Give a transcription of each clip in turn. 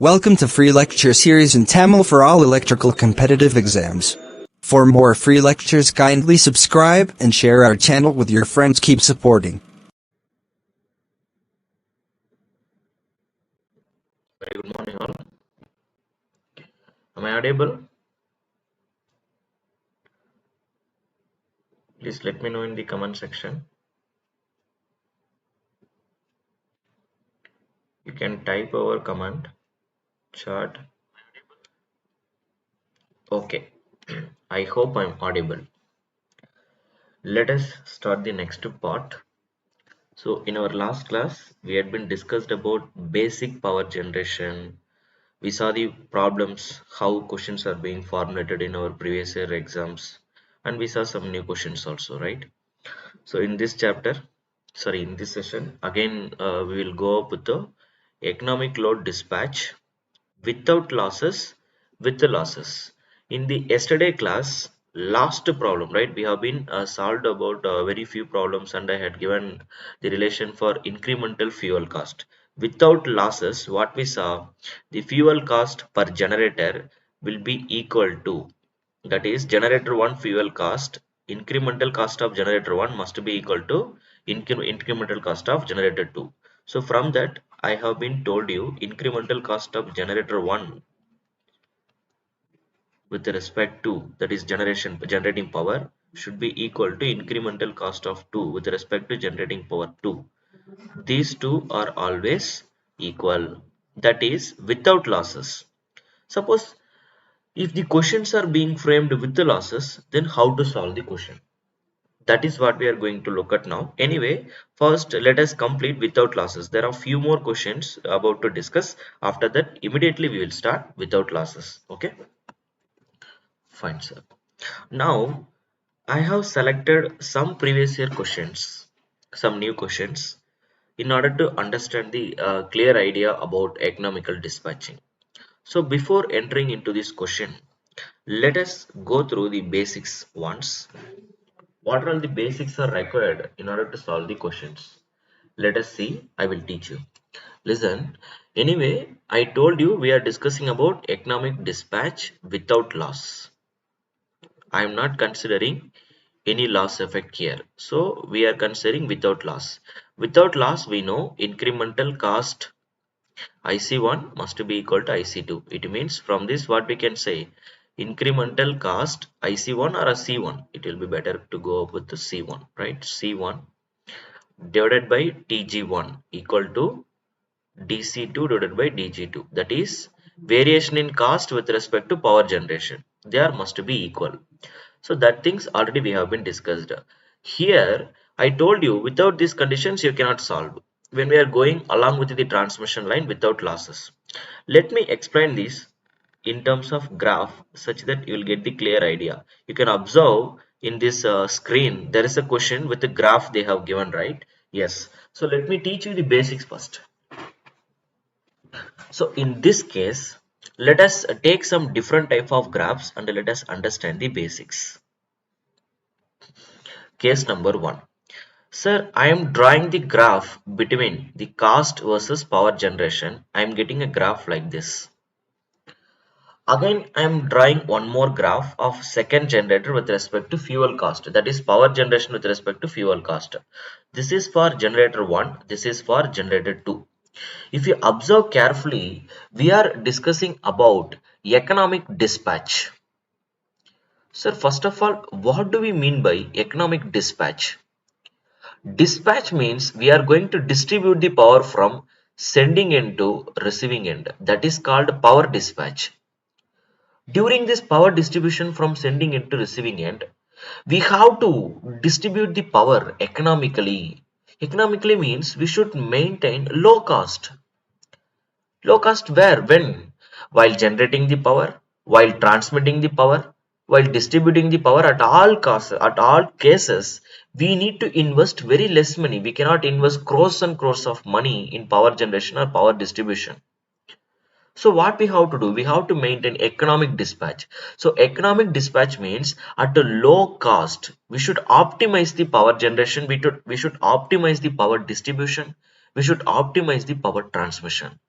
Welcome to free lecture series in Tamil for all electrical competitive exams. For more free lectures, kindly subscribe and share our channel with your friends. Keep supporting. Very good morning all. Am I audible? Please let me know in the comment section. You can type our comment chat. Okay. I hope I'm audible. Let us start the next part. So in our last class, we had been discussed about basic power generation. We saw the problems, how questions are being formulated in our previous year exams, and we saw some new questions also, right? So in this in this session, again we will go up with the economic load dispatch without losses, with the losses. In the yesterday class, last problem, right? We have been solved about very few problems, and I had given the relation for incremental fuel cost. Without losses, what we saw, the fuel cost per generator will be equal to, that is generator 1 fuel cost, incremental cost of generator 1 must be equal to incremental cost of generator 2. So from that I have been told you incremental cost of generator 1 with respect to, that is generating power, should be equal to incremental cost of 2 with respect to generating power 2. These two are always equal, that is without losses. Suppose if the questions are being framed with the losses, then how to solve the question? That is what we are going to look at now. Anyway, first let us complete without losses. There are few more questions about to discuss. After that, immediately we will start without losses. Okay, fine, sir. Now I have selected some previous year questions, some new questions, in order to understand the clear idea about economical dispatching. So before entering into this question, let us go through the basics once. What are the basics are required in order to solve the questions? Let us see. I will teach you. Listen. Anyway, I told you we are discussing about economic dispatch without loss. I am not considering any loss effect here. So we are considering without loss. Without loss, we know incremental cost IC1 must be equal to IC2. It means from this what we can say, incremental cost IC1 or a C1. It will be better to go up with the C1, right? C1 divided by TG1 equal to DC2 divided by DG2. That is variation in cost with respect to power generation. They are must be equal. So that things already we have been discussed. Here I told you without these conditions you cannot solve when we are going along with the transmission line without losses. Let me explain this in terms of graph such that you will get the clear idea. You can observe in this screen there is a question with the graph they have given, right? Yes. So let me teach you the basics first. So in this case, let us take some different type of graphs and let us understand the basics. Case number 1. Sir, I am drawing the graph between the cost versus power generation. I am getting a graph like this. Again, I am drawing one more graph of second generator with respect to fuel cost. That is power generation with respect to fuel cost. This is for generator 1. This is for generator 2. If you observe carefully, we are discussing about economic dispatch. Sir, first of all, what do we mean by economic dispatch? Dispatch means we are going to distribute the power from sending end to receiving end. That is called power dispatch. During this power distribution from sending end to receiving end, we have to distribute the power economically. Economically means we should maintain low cost. Low cost where? When? While generating the power, while transmitting the power, while distributing the power, at all costs, at all cases, we need to invest very less money. We cannot invest crores and crores of money in power generation or power distribution. So what we have to do? We have to maintain economic dispatch. So economic dispatch means at a low cost, we should optimize the power generation, we should optimize the power distribution, we should optimize the power transmission.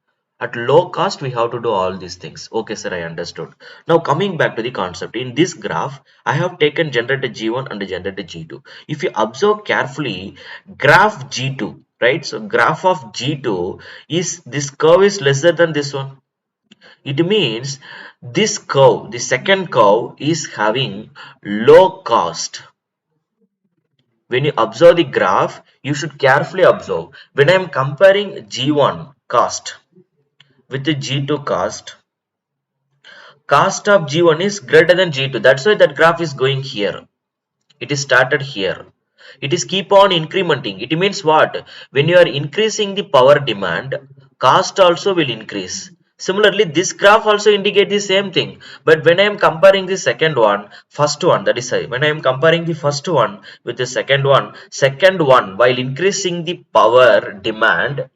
At low cost, we have to do all these things. Okay, sir, I understood. Now coming back to the concept, in this graph, I have taken generator G1 and generator G2. If you observe carefully, graph G2, right? So graph of G2 is this curve is lesser than this one. It means this curve, the second curve is having low cost. When you observe the graph, you should carefully observe. When I am comparing G1 cost with the G2 cost of G1 is greater than G2. That's why that graph is going here. It is started here. It is keep on incrementing. It means what? When you are increasing the power demand, cost also will increase. Similarly, this graph also indicate the same thing. But when I am comparing the first one, that is when I am comparing the first one with the second one, while increasing the power demand,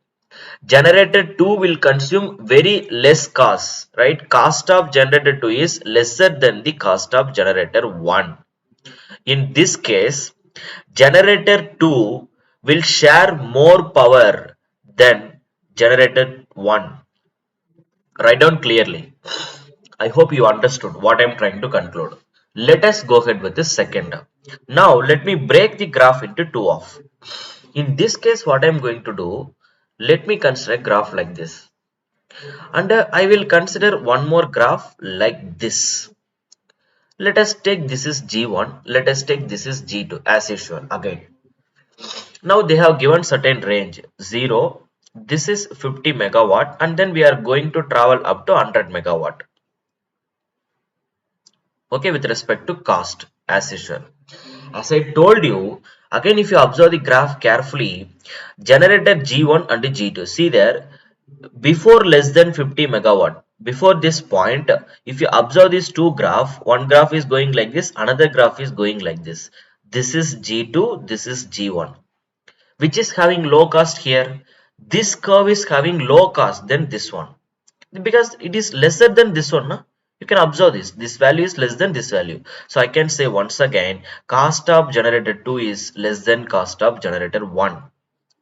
generator 2 will consume very less cost, right? Cost of generator 2 is lesser than the cost of generator 1. In this case, generator 2 will share more power than generator 1. Write down clearly. I hope you understood what I am trying to conclude. Let us go ahead with the second. Now, let me break the graph into two off. In this case, what I am going to do, let me consider a graph like this. And I will consider one more graph like this. Let us take this is G1. Let us take this is G2 as usual again. Now they have given certain range 0. This is 50 megawatt and then we are going to travel up to 100 megawatt. Okay, with respect to cost as usual. As I told you, again if you observe the graph carefully, generator G1 and G2, see there, before less than 50 megawatt, before this point, if you observe these two graph, one graph is going like this, another graph is going like this. This is G2, this is G1. Which is having low cost here? This curve is having low cost than this one because it is lesser than this one. No? You can observe this value is less than this value. So I can say once again, cost of generator 2 is less than cost of generator 1.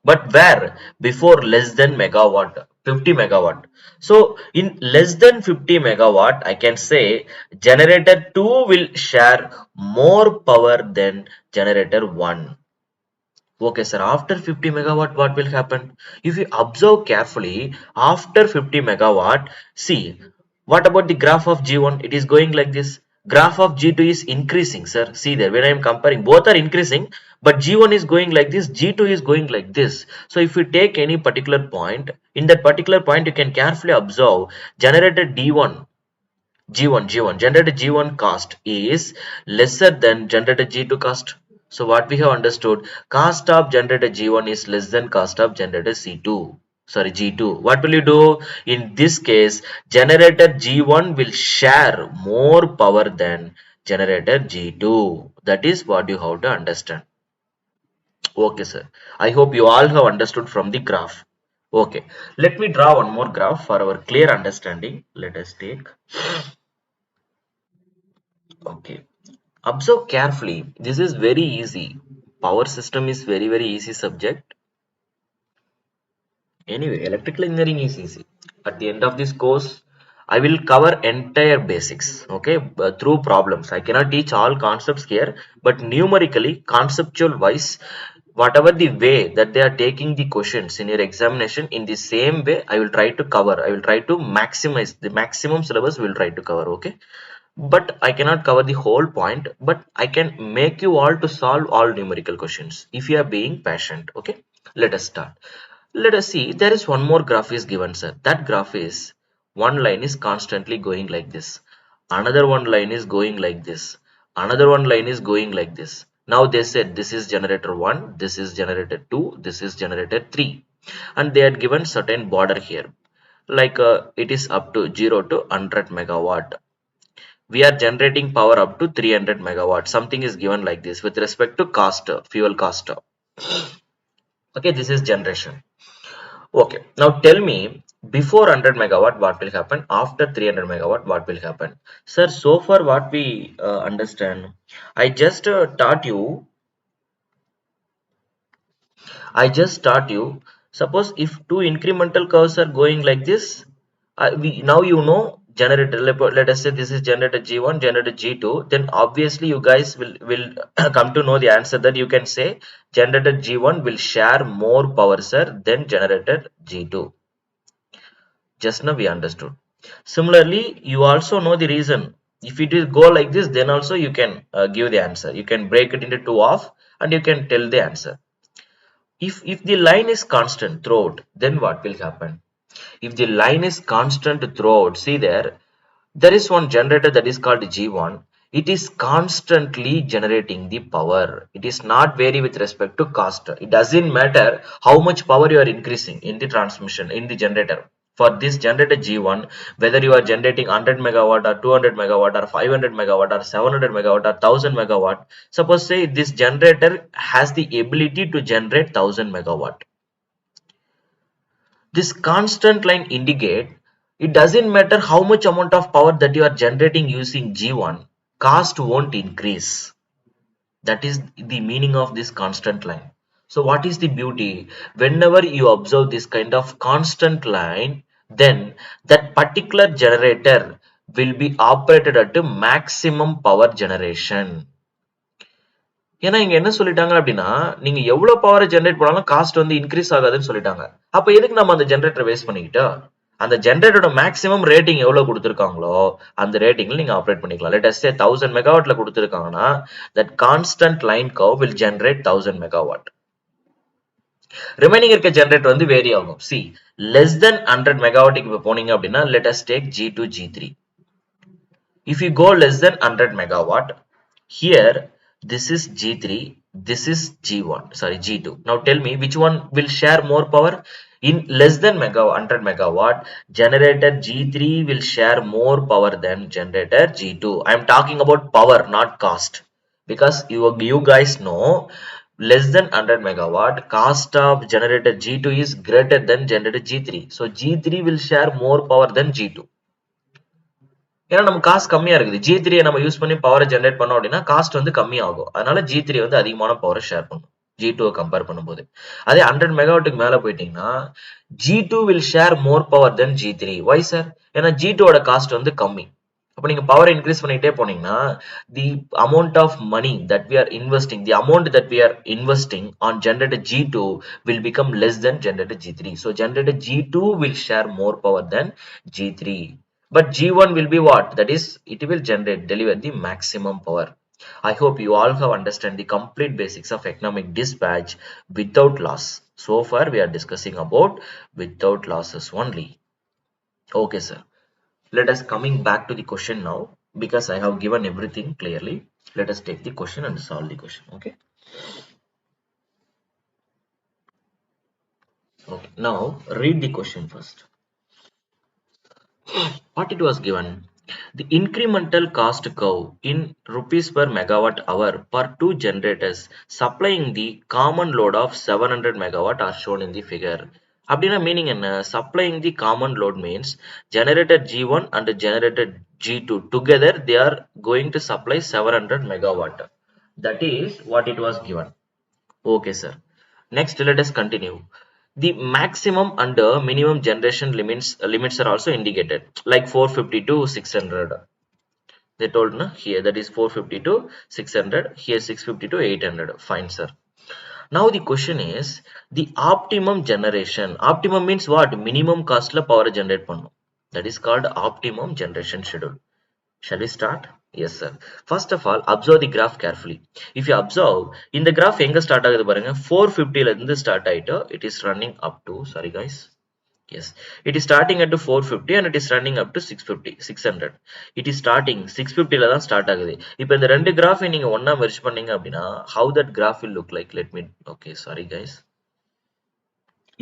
But where? Before less than megawatt, 50 megawatt. So in less than 50 megawatt, I can say generator 2 will share more power than generator 1. Okay, sir. After 50 megawatt, what will happen? If you observe carefully, after 50 megawatt, see, what about the graph of G1? It is going like this. Graph of G2 is increasing, sir. See there, when I am comparing, both are increasing, but G1 is going like this, G2 is going like this. So if you take any particular point, in that particular point, you can carefully observe generated D1 G1 generated G1 cost is lesser than generated G2 cost. So what we have understood, cost of generated G1 is less than cost of generated C2. Sorry, G2. What will you do? In this case, generator G1 will share more power than generator G2. That is what you have to understand. Okay, sir. I hope you all have understood from the graph. Okay, let me draw one more graph for our clear understanding. Let us take. Okay. Observe carefully. This is very easy. Power system is very easy subject. Anyway, electrical engineering is easy. At the end of this course, I will cover entire basics. Okay, through problems. I cannot teach all concepts here, but numerically, conceptual wise, whatever the way that they are taking the questions in your examination, in the same way, I will try to cover. I will try to maximize the maximum syllabus. We will try to cover. Okay, but I cannot cover the whole point, but I can make you all to solve all numerical questions if you are being patient. Okay, let us start. Let us see, there is one more graph is given, sir. That graph is one line is constantly going like this, another one line is going like this, another one line is going like this. Now they said this is generator 1, this is generator 2, this is generator 3, and they had given certain border here, like it is up to 0 to 100 megawatt. We are generating power up to 300 megawatt. Something is given like this with respect to cost, fuel cost. Okay, this is generation. Okay, now tell me, before 100 megawatt what will happen, after 300 megawatt what will happen? Sir, so far what we understand, I just taught you, suppose if two incremental curves are going like this, now you know generator. Let us say this is generator G1, generator G2. Then obviously you guys will come to know the answer that you can say generator G1 will share more power, sir, than generator G2. Just now we understood. Similarly, you also know the reason. If it will go like this, then also you can give the answer. You can break it into two off and you can tell the answer. If the line is constant throughout, then what will happen? If the line is constant throughout, see there is one generator that is called G1. It is constantly generating the power. It is not vary with respect to cost. It doesn't matter how much power you are increasing in the transmission, in the generator. For this generator G1, whether you are generating 100 megawatt or 200 megawatt or 500 megawatt or 700 megawatt or 1000 megawatt, suppose say this generator has the ability to generate 1000 megawatt. This constant line indicate it doesn't matter how much amount of power that you are generating using G1, cost won't increase. That is the meaning of this constant line. So what is the beauty? Whenever you observe this kind of constant line, then that particular generator will be operated at a maximum power generation. ஏன்னா இங்க என்ன சொல்லிட்டாங்க அப்படின்னா நீங்க எவ்வளவு power generate பண்ணாலும் காஸ்ட் வந்து இன்க்ரீஸ் ஆகாதுன்னு சொல்லிட்டாங்க. அப்ப எதுக்கு நம்ம அந்த ஜெனரேட்டர் வேஸ்ட் பண்ணிக்கிட்டா? அந்த ஜெனரேட்டரோட மேக்ஸிமம் ரேட்டிங் எவ்வளவு கொடுத்திருக்காங்களோ அந்த ரேட்டிங்ல நீங்க ஆப்ரேட் பண்ணிக்கலாம். லெட் அஸ் சே 1000 மெகாவாட்ல கொடுத்திருக்காங்கன்னா that constant line curve will generate 1000 megawatt. Remaining இருக்க ஜெனரேட்டர் வந்து வேரி ஆகும். சி லெஸ் தென் 100 மெகாவாட்டுக்கு இப்ப போனீங்க அப்படின்னா let us take G2 G3. If you go less than 100 megawatt, here this is G3, this is G1, sorry G2. Now tell me which one will share more power? In less than 100 megawatt, generator G3 will share more power than generator G2. I am talking about power, not cost. Because you guys know less than 100 megawatt, cost of generator G2 is greater than generator G3. So G3 will share more power than G2. ஏன்னா நம்ம காஸ்ட் கம்மியா இருக்குது. G3 நம்ம யூஸ் பண்ணி பவரை ஜெனரேட் பண்ணோம் அப்படின்னா காஸ்ட் வந்து கம்மியாகும். அதனால G3 வந்து அதிகமான பவரை ஷேர் பண்ணும் G2 கம்பேர் பண்ணும்போது. அதே 100 மெகாவாட்டுக்கு மேல போயிட்டீங்கன்னா G2 will share more power than G3. Why sir? ஏன்னா G2 ஓட காஸ்ட் வந்து கம்மி. அப்ப நீங்க பவர் இன்க்ரீஸ் பண்ணிட்டே போனீங்கன்னா the amount of money that we are investing, the amount that we are investing on generator G2 will become less than generator G3. So generator G2 will share more power than G3. But G1 will be what? That is, it will deliver the maximum power. I hope you all have understand the complete basics of economic dispatch without loss. So far we are discussing about without losses only. Okay sir. Let us coming back to the question now because I have given everything clearly. Let us take the question and solve the question. Okay. Okay. Now read the question first. What it was given, the incremental cost curve in rupees per megawatt hour per two generators supplying the common load of 700 megawatt are shown in the figure. அப்படின்னா மீனிங் என்ன? Supplying the common load means generator G1 and generator G2 together they are going to supply 700 megawatt. That is what it was given. Okay sir. Next let us continue. The maximum and minimum generation limits are also indicated like 450 to 600. They told no here that is 450 to 600, here 650 to 800. Fine sir. Now the question is the optimum generation. Optimum means what? Minimum cost la power generate பண்ணும். That is called optimum generation schedule. Shall we start? Yes sir. First of all, observe the graph carefully. If you observe, in the graph எங்க start ஆகுது பாருங்க, 450 ல இருந்து start ஆயிட்டு, it is running up to, sorry guys, yes, it is starting at 450 and it is running up to 650, 600. It is starting 650 ல தான் start ஆகுது. இப்போ இந்த ரெண்டு graph நீங்க ஒண்ணா merge பண்ணீங்க அப்படின்னா, how that graph will look like? Let me, okay, sorry guys.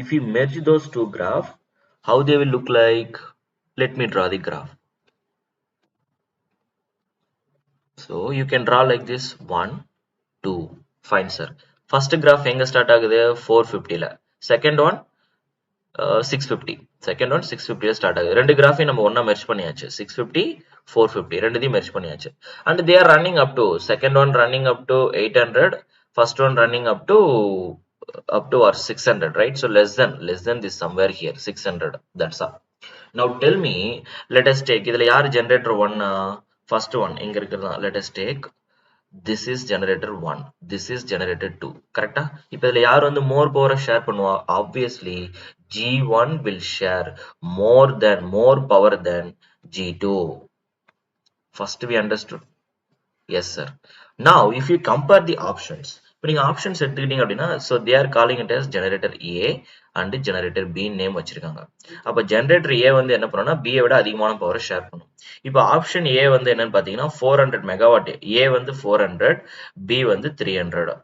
If you merge those two graph, how they will look like? Let me draw the graph. So you can draw like this 1, 2. Fine sir. First graph எங்க start ஆகுது? 450 ல. Second one 650. Second one 650 ல start ஆகுது. ரெண்டு graph நம்ம ஒண்ணா merge பண்ணியாச்சு. 650, 450 ரெண்டுத்தையும் merge பண்ணியாச்சு. And they are running up to, second one running up to 800, first one running up to or 600, right? So less than this somewhere here 600. That's all. Now tell me, let us take இதுல யார் generator 1, first one இங்க இருக்குறதா. Let us take this is generator 1, this is generator 2, கரெக்டா? இப்போ இதுல யார் வந்து more power share பண்ணுவா? Obviously G1 will share more power than G2. First we understood. Yes sir. Now if you compare the options, இப்போ நீங்க ஆப்ஷன்ஸ் எடுத்துக்கிட்டீங்க அப்படின்னா, so they are calling it as generator A and generator B name வச்சிருக்காங்க. அப்ப generator A வந்து என்ன பண்ணும்னா B விட அதிகமான பவரை ஷேர் பண்ணும். இப்போ ஆப்ஷன் A வந்து என்னன்னு பாத்தீங்கன்னா 400 மெகாவாட். A வந்து 400, B வந்து 300.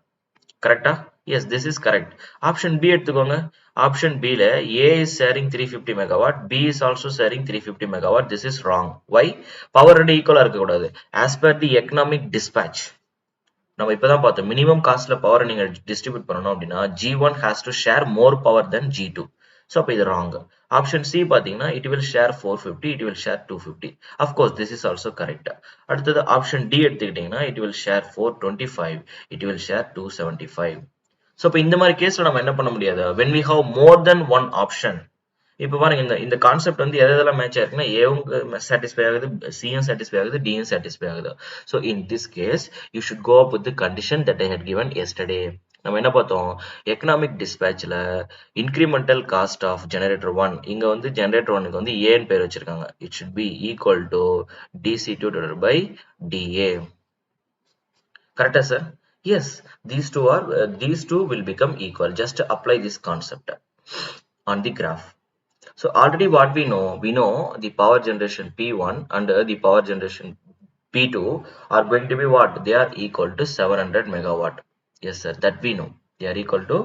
கரெக்டா? Yes, this is correct. Option B எடுத்துக்கோங்க. ஆப்ஷன் B ல A is sharing 350 megawatt, B is also sharing 350 megawatt. This is wrong. Why? Power ரெண்டு ஈக்குவலா இருக்கக்கூடாது. As per the economic dispatch, நம்ம இப்பதான் பார்த்தோம், மினிமம் காஸ்ட்ல பவரை நீங்க டிஸ்ட்ரிபியூட் பண்ணணும் அப்படின்னா G1 has to share more power than G2. So அப்போ இது ராங். ஆப்ஷன் சி பார்த்தீங்கன்னா it will share 450, it will share 250. of course this is also correct. அடுத்தது ஆப்ஷன் டி எடுத்துக்கிட்டீங்கன்னா it will share 425, it will share 275. ஸோ இப்போ இந்த மாதிரி கேஸ்ல நம்ம என்ன பண்ண முடியாது, when we have more than one option. இப்போ பாருங்க, இந்த கான்செப்ட் வந்து எதெல்லாம் மேட்ச் ஆயிருக்குன்னா ஏவும் சாட்டிஸ்ஃபை ஆகுது, சியும் சாட்டிஸ்ஃபை ஆகுது, டியும் சாட்டிஸ்ஃபை ஆகுது. So in this case you should go up with the condition that I had given yesterday. நம்ம என்ன பார்த்தோம், எக்கனாமிக் டிஸ்பேட்ச்ல இன்க்ரிமெண்டல் காஸ்ட் ஆஃப் ஜெனரேட்டர் 1, இங்க வந்து ஜெனரேட்டர் 1க்கு வந்து ஏன்னு பேர் வச்சிருக்காங்க. It should be equal to DC2 divided by DA. கரெக்டா sir? Yes, these two will become equal. Just apply this concept on the graph. So already what we know the power generation P1 and the power generation P2 are going to be what? They are equal to 700 megawatt. Yes sir, that we know. They are equal to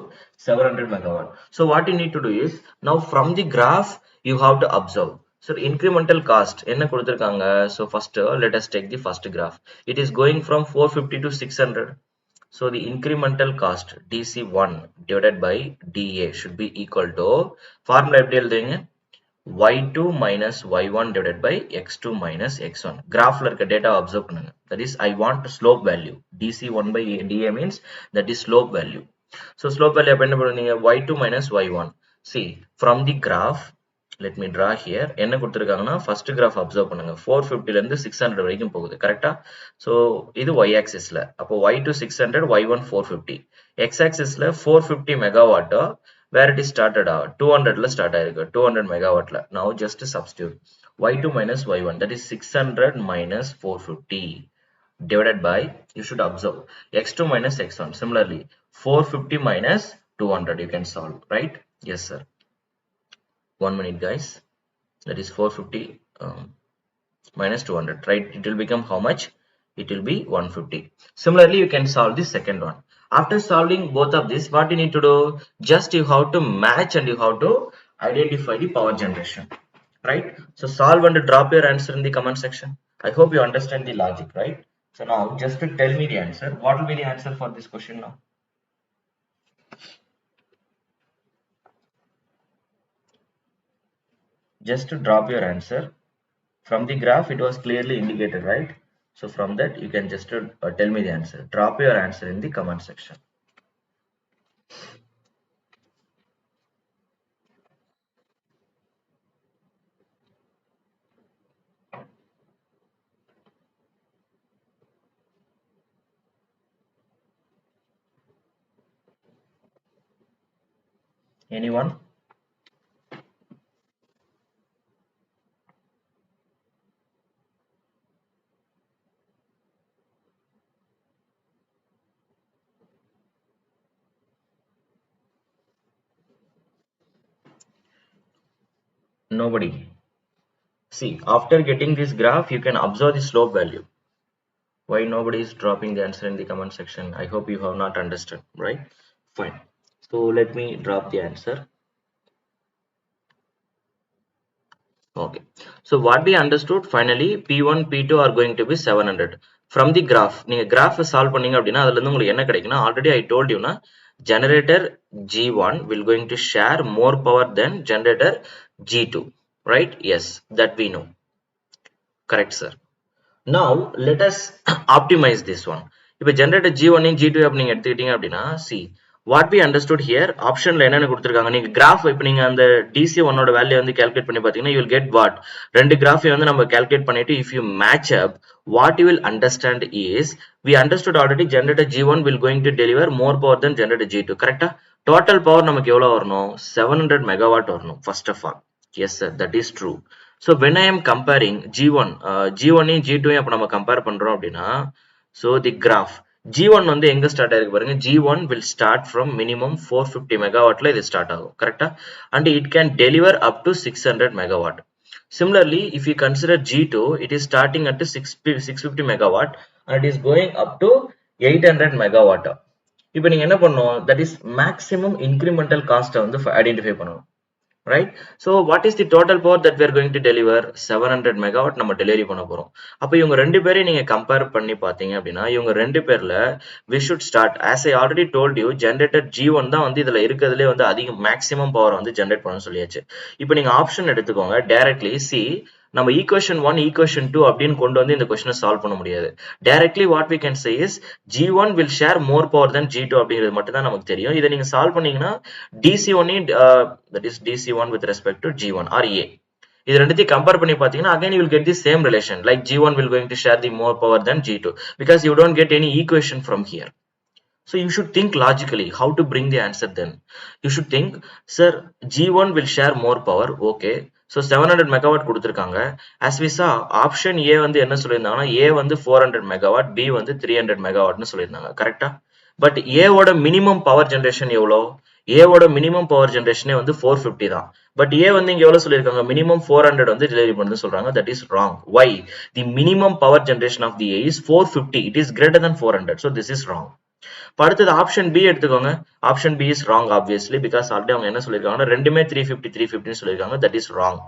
700 megawatt. So what you need to do is, now from the graph you have to observe. So incremental cost என்ன கொடுத்திருக்காங்க? So first let us take the first graph. It is going from 450 to 600. So the incremental cost DC1 divided by DA should be equal to, formula எப்படி எழுதுவீங்க? y2 minus y1 divided by x2 minus x1. Graphல இருக்க data observe பண்ணுங்க. That is, I want slope value. DC1 by DA means that is slope value. So slope value அப்ப என்ன பண்ணுவீங்க? y2 minus y1. See, from the graph, let me draw here. என்ன கொடுத்திருக்காங்கன்னா first graph observe பண்ணுங்க. 450 ல இருந்து 600 வரைக்கும் போகுது, கரெக்டா? So இது y axisல. அப்போ y2 600, y1 450. x axisல 450 megawatt, where it is started out 200 ல start ஆயிருக்கு, 200 megawatt ல. Now just substitute y2 minus y1, that is 600 minus 450 divided by, you should observe, x2 minus x1. Similarly 450 minus 200 you can solve, right? Yes sir. 1 minute guys. That is 450 minus 200, right? It will become how much? It will be 150. Similarly you can solve the second one. After solving both of this, what you need to do? Just you have to match and you have to identify the power generation, right? So solve and drop your answer in the comment section. I hope you understand the logic, right? So now just to tell me the answer. What will be the answer for this question now? Just to drop your answer. From the graph it was clearly indicated, right? So from that you can just tell me the answer. Drop your answer in the comment section. Anyone? Nobody. See, after getting this graph, you can observe the slope value. Why nobody is dropping the answer in the comment section? I hope you have not understood, right? Fine. So let me drop the answer. Okay. So what we understood, finally P1, P2 are going to be 700. From the graph, நீங்க graph solve பண்ணீங்க அப்படின்னா அதுல இருந்து உங்களுக்கு என்ன கிடைக்குன்னா, already I told you na, generator G1 will going to share more power than generator G2, right? Yes, that we know. Correct sir. Now let us optimize this one. இப்போ generator G1 and G2 நீங்க எடுத்துக்கிட்டீங்க அப்படின்னா, see, what we understood here, optionல என்னன்னு கொடுத்திருக்காங்க, நீங்க graph இப்ப நீங்க அந்த DC1 ஓட வேல்யூ வந்து calculate பண்ணி பாத்தீங்கன்னா you will get what, ரெண்டு graph வந்து நம்ம calculate பண்ணிட்டு if you match up, what you will understand is, we understood already generator G1 will going to deliver more power than generator G2, correct? Total power நமக்கு எவ்வளவு வரணும், 700 megawatt வரணும் first of all. Yes sir, that is true. So when I am comparing G1 யும் G2 யும் அப்ப நம்ம compare பண்றோம் அப்படின்னா, so the graph G1 வந்து எங்க ஸ்டார்ட் ஆயிருக்கு பாருங்க, G1 will start from minimum 450 megawattல இது ஸ்டார்ட் ஆகும், கரெக்ட்டா? And it can deliver up to 600 megawatt. Similarly, if you consider G2, it is starting at 650 megawatt and is going up to 800 megawatt. இப்போ நீங்க என்ன பண்ணணும், that is maximum incremental cost வந்து ஐடென்டிஃபை பண்ணணும். Right? So what is the total power that we are going to deliver? 700 megawatt நம்ம டெலிவரி பண்ண போறோம். அப்ப இவங்க ரெண்டு பேரையும் நீங்க கம்பேர் பண்ணி பாத்தீங்க அப்படின்னா, இவங்க ரெண்டு பேர்ல we should start, as I already told you, generator G1 தான் வந்து இதுல இருக்கிறதுலே வந்து அதிக மேக்ஸிமம் பவர் வந்து ஜெனரேட் பண்ண சொல்லியாச்சு. இப்போ நீங்க ஆப்ஷன் எடுத்துக்கோங்க, directly see, நம்ம equation 1 equation 2 அப்படின்னு கொண்டு வந்து இந்த கொஸ்டினை சால்வ் பண்ண முடியாது. directly what we can say is G1 will share more power than G2 அப்படிங்கிறது மட்டும் தான் நமக்கு தெரியும். இதை நீங்க சால்வ் பண்ணீங்கன்னா DC1 that is DC1 with respect to G1 or A, இது ரெண்டுத்தையும் கம்பேர் பண்ணி பாத்தீங்கன்னா again you will get the same relation, like G1 will going to share the more power than G2 because you don't get any equation from here. So you should think logically how to bring the answer. Then you should think, sir, G1 will share more power, okay, so 700 megawatt கொடுத்திருக்காங்க. as we saw option A வந்து என்ன சொல்லியிருந்தாங்கன்னா, A வந்து 400 megawatt, B வந்து 300 megawatt னு சொல்லியிருந்தாங்க, கரெக்ட்டா? But A ஓட மினிமம் பவர் ஜெனரேஷன் எவ்வளோ, A ஓட மினிமம் பவர் ஜெனரேஷனே வந்து 450 தான். பட் A வந்து இங்க எவ்வளவு சொல்லியிருக்காங்க, மினிமம் 400 வந்து டெலிவரி பண்ணுது சொல்றாங்க. that is wrong. Why? The minimum power generation of the A is 450, it is greater than 400, so this is wrong. அடுத்தது ஆப்ஷன் பி எடுத்துக்கோங்க. Option B is wrong obviously, because already அவங்க என்ன சொல்லிருக்காங்கன்னா ரெண்டுமே 350 சொல்லிருக்காங்க. That is wrong.